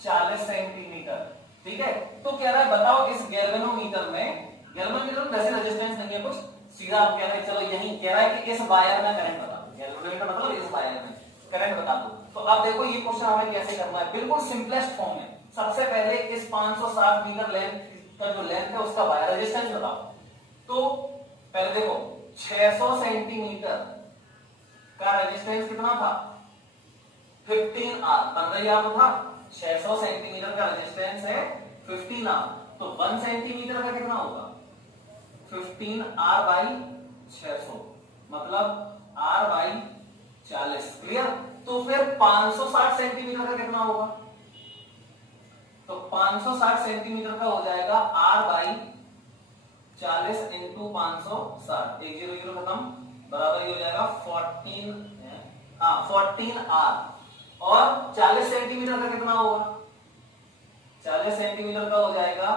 40 सेंटीमीटर, ठीक है। तो कह रहा है बताओ इस गैल्वेनोमीटर में वैसे रेजिस्टेंस नहीं है कुछ, सीधा आप कह रहे हैं चलो यही, कह रहा है कि इस वायर में करंट बता दो, गैल्वेनोमीटर मतलब इस वायर में करंट बता दो। तो अब देखो ये क्वेश्चन हमें कैसे करना है, बिल्कुल सिंपलेस्ट फॉर्म में। सबसे पहले इस 560 मीटर लेंथ का जो लेंथ है उसका वायर रेजिस्टेंस बताओ। तो पहले देखो 600 सेंटीमीटर का रेजिस्टेंस कितना था 15R, 15R था, 600 सेंटीमीटर का रेजिस्टेंस है 15R, तो 1 सेंटीमीटर का कितना होगा 15R/600, मतलब R/15 40। क्लियर? तो फिर 560 सेंटीमीटर का कितना होगा? तो 560 सेंटीमीटर का हो जाएगा R बाई 40 इंटू 560, 1 0 0 खत्म, बराबर ही हो जाएगा 14 R। और 40 सेंटीमीटर का कितना होगा? 40 सेंटीमीटर का हो जाएगा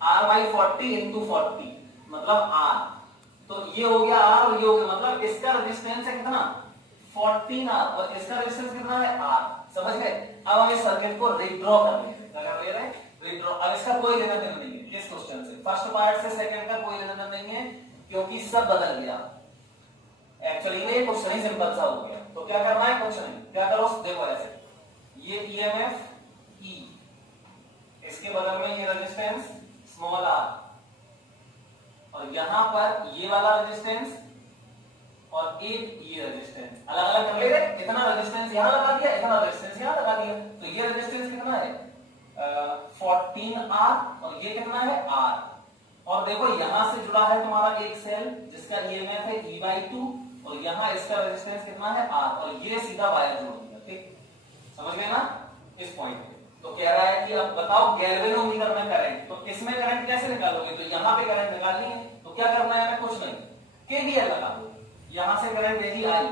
R बाई 40 इंटू 40, मतलब R। तो ये हो गया R और ये हो गया, मतलब इसका रेजिस्टेंस है कितना? 14R और इसका रेजिस्टेंस कितना है? R। समझ गए? अब हम इस सर्किट को रिड्रॉ कर लेते हैं। क्या कर ले रहे हैं? रिड्रॉ। अब इसका कोई लेना देना नहीं है इस क्वेश्चन से, फर्स्ट पार्ट से सेकंड का कोई लेना देना नहीं है, क्योंकि सब बदल गया। एक्चुअली में क्वेश्चन ही सिंपल सा हो गया। तो क्या करना है? कुछ नहीं, क्या करो, देखो ऐसे, ये ईएमएफ E, इसके बगल में ये रेजिस्टेंस स्मॉल r, और यहां पर ये वाला रेजिस्टेंस और एक ये रेजिस्टेंस अलग अलग कर ले रहे। इतना रेजिस्टेंस यहां लगा दिया, इतना रेजिस्टेंस यहां लगा दिया, तो ये रेजिस्टेंस कितना है? 14R और ये कितना है? R। और देखो यहां से जुड़ा है तुम्हारा एक सेल जिसका ईएमएफ है E/2 और यहां इसका रेजिस्टेंस कितना है? R, और ये सीधा वायर जोड़ दिया। ठीक, समझ गए ना इस पॉइंट पे? तो कह रहा है कि अब बताओ गैल्वेनोमीटर में करंट, तो इसमें करंट कैसे निकालोगे? तो यहां पे करंट निकालनी है, तो क्या करना है? हमें कुछ नहीं, केवीएल लगा दो। यहां से करंट भेजी I,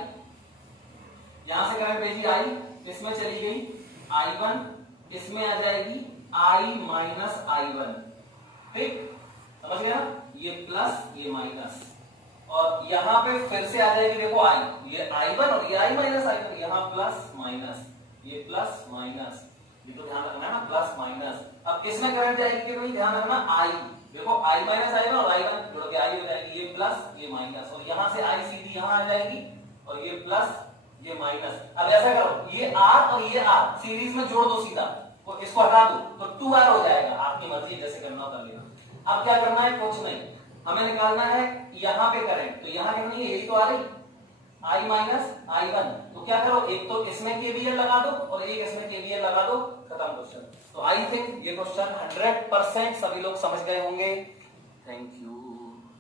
यहां से करंट भेजी I, इसमें चली गई I1, इसमें आ जाएगी I माइनस I1। ठीक, समझ गया? ये प्लस ये माइनस, और यहां पे फिर से आ जाएगी, देखो I, ये I1 और ये I माइनस I1, यहां प्लस माइनस, ये प्लस माइनस, ये तो ध्यान रखना है ना, प्लस माइनस। अब इसमें करंट जाएगी कि नहीं? ध्यान रखना, I, देखो I माइनस I1 और I1 जुड़ के I हो जाएगी, ये प्लस ये माइनस, और यहां से I सीधी यहां आ जाएगी और ये प्लस ये माइनस। अब ऐसा करो, ये R और ये R सीरीज में जोड़ दो सीधा, तो इसको हटा दो तो 2R हो जाएगा। आपकी मर्जी, जैसे करना हो कर लेना। अब क्या करना है? कुछ नहीं, हमें निकालना है यहाँ पे करंट, तो यहाँ कितनी है? यही तो आ रही I माइनस I1। तो क्या करो, एक तो इसमें केवीएल लगा दो और एक इसमें केवीएल लगा दो, खत्म क्वेश्चन। तो आई थिंक ये क्वेश्चन 100% सभी लोग समझ गए होंगे। Thank you.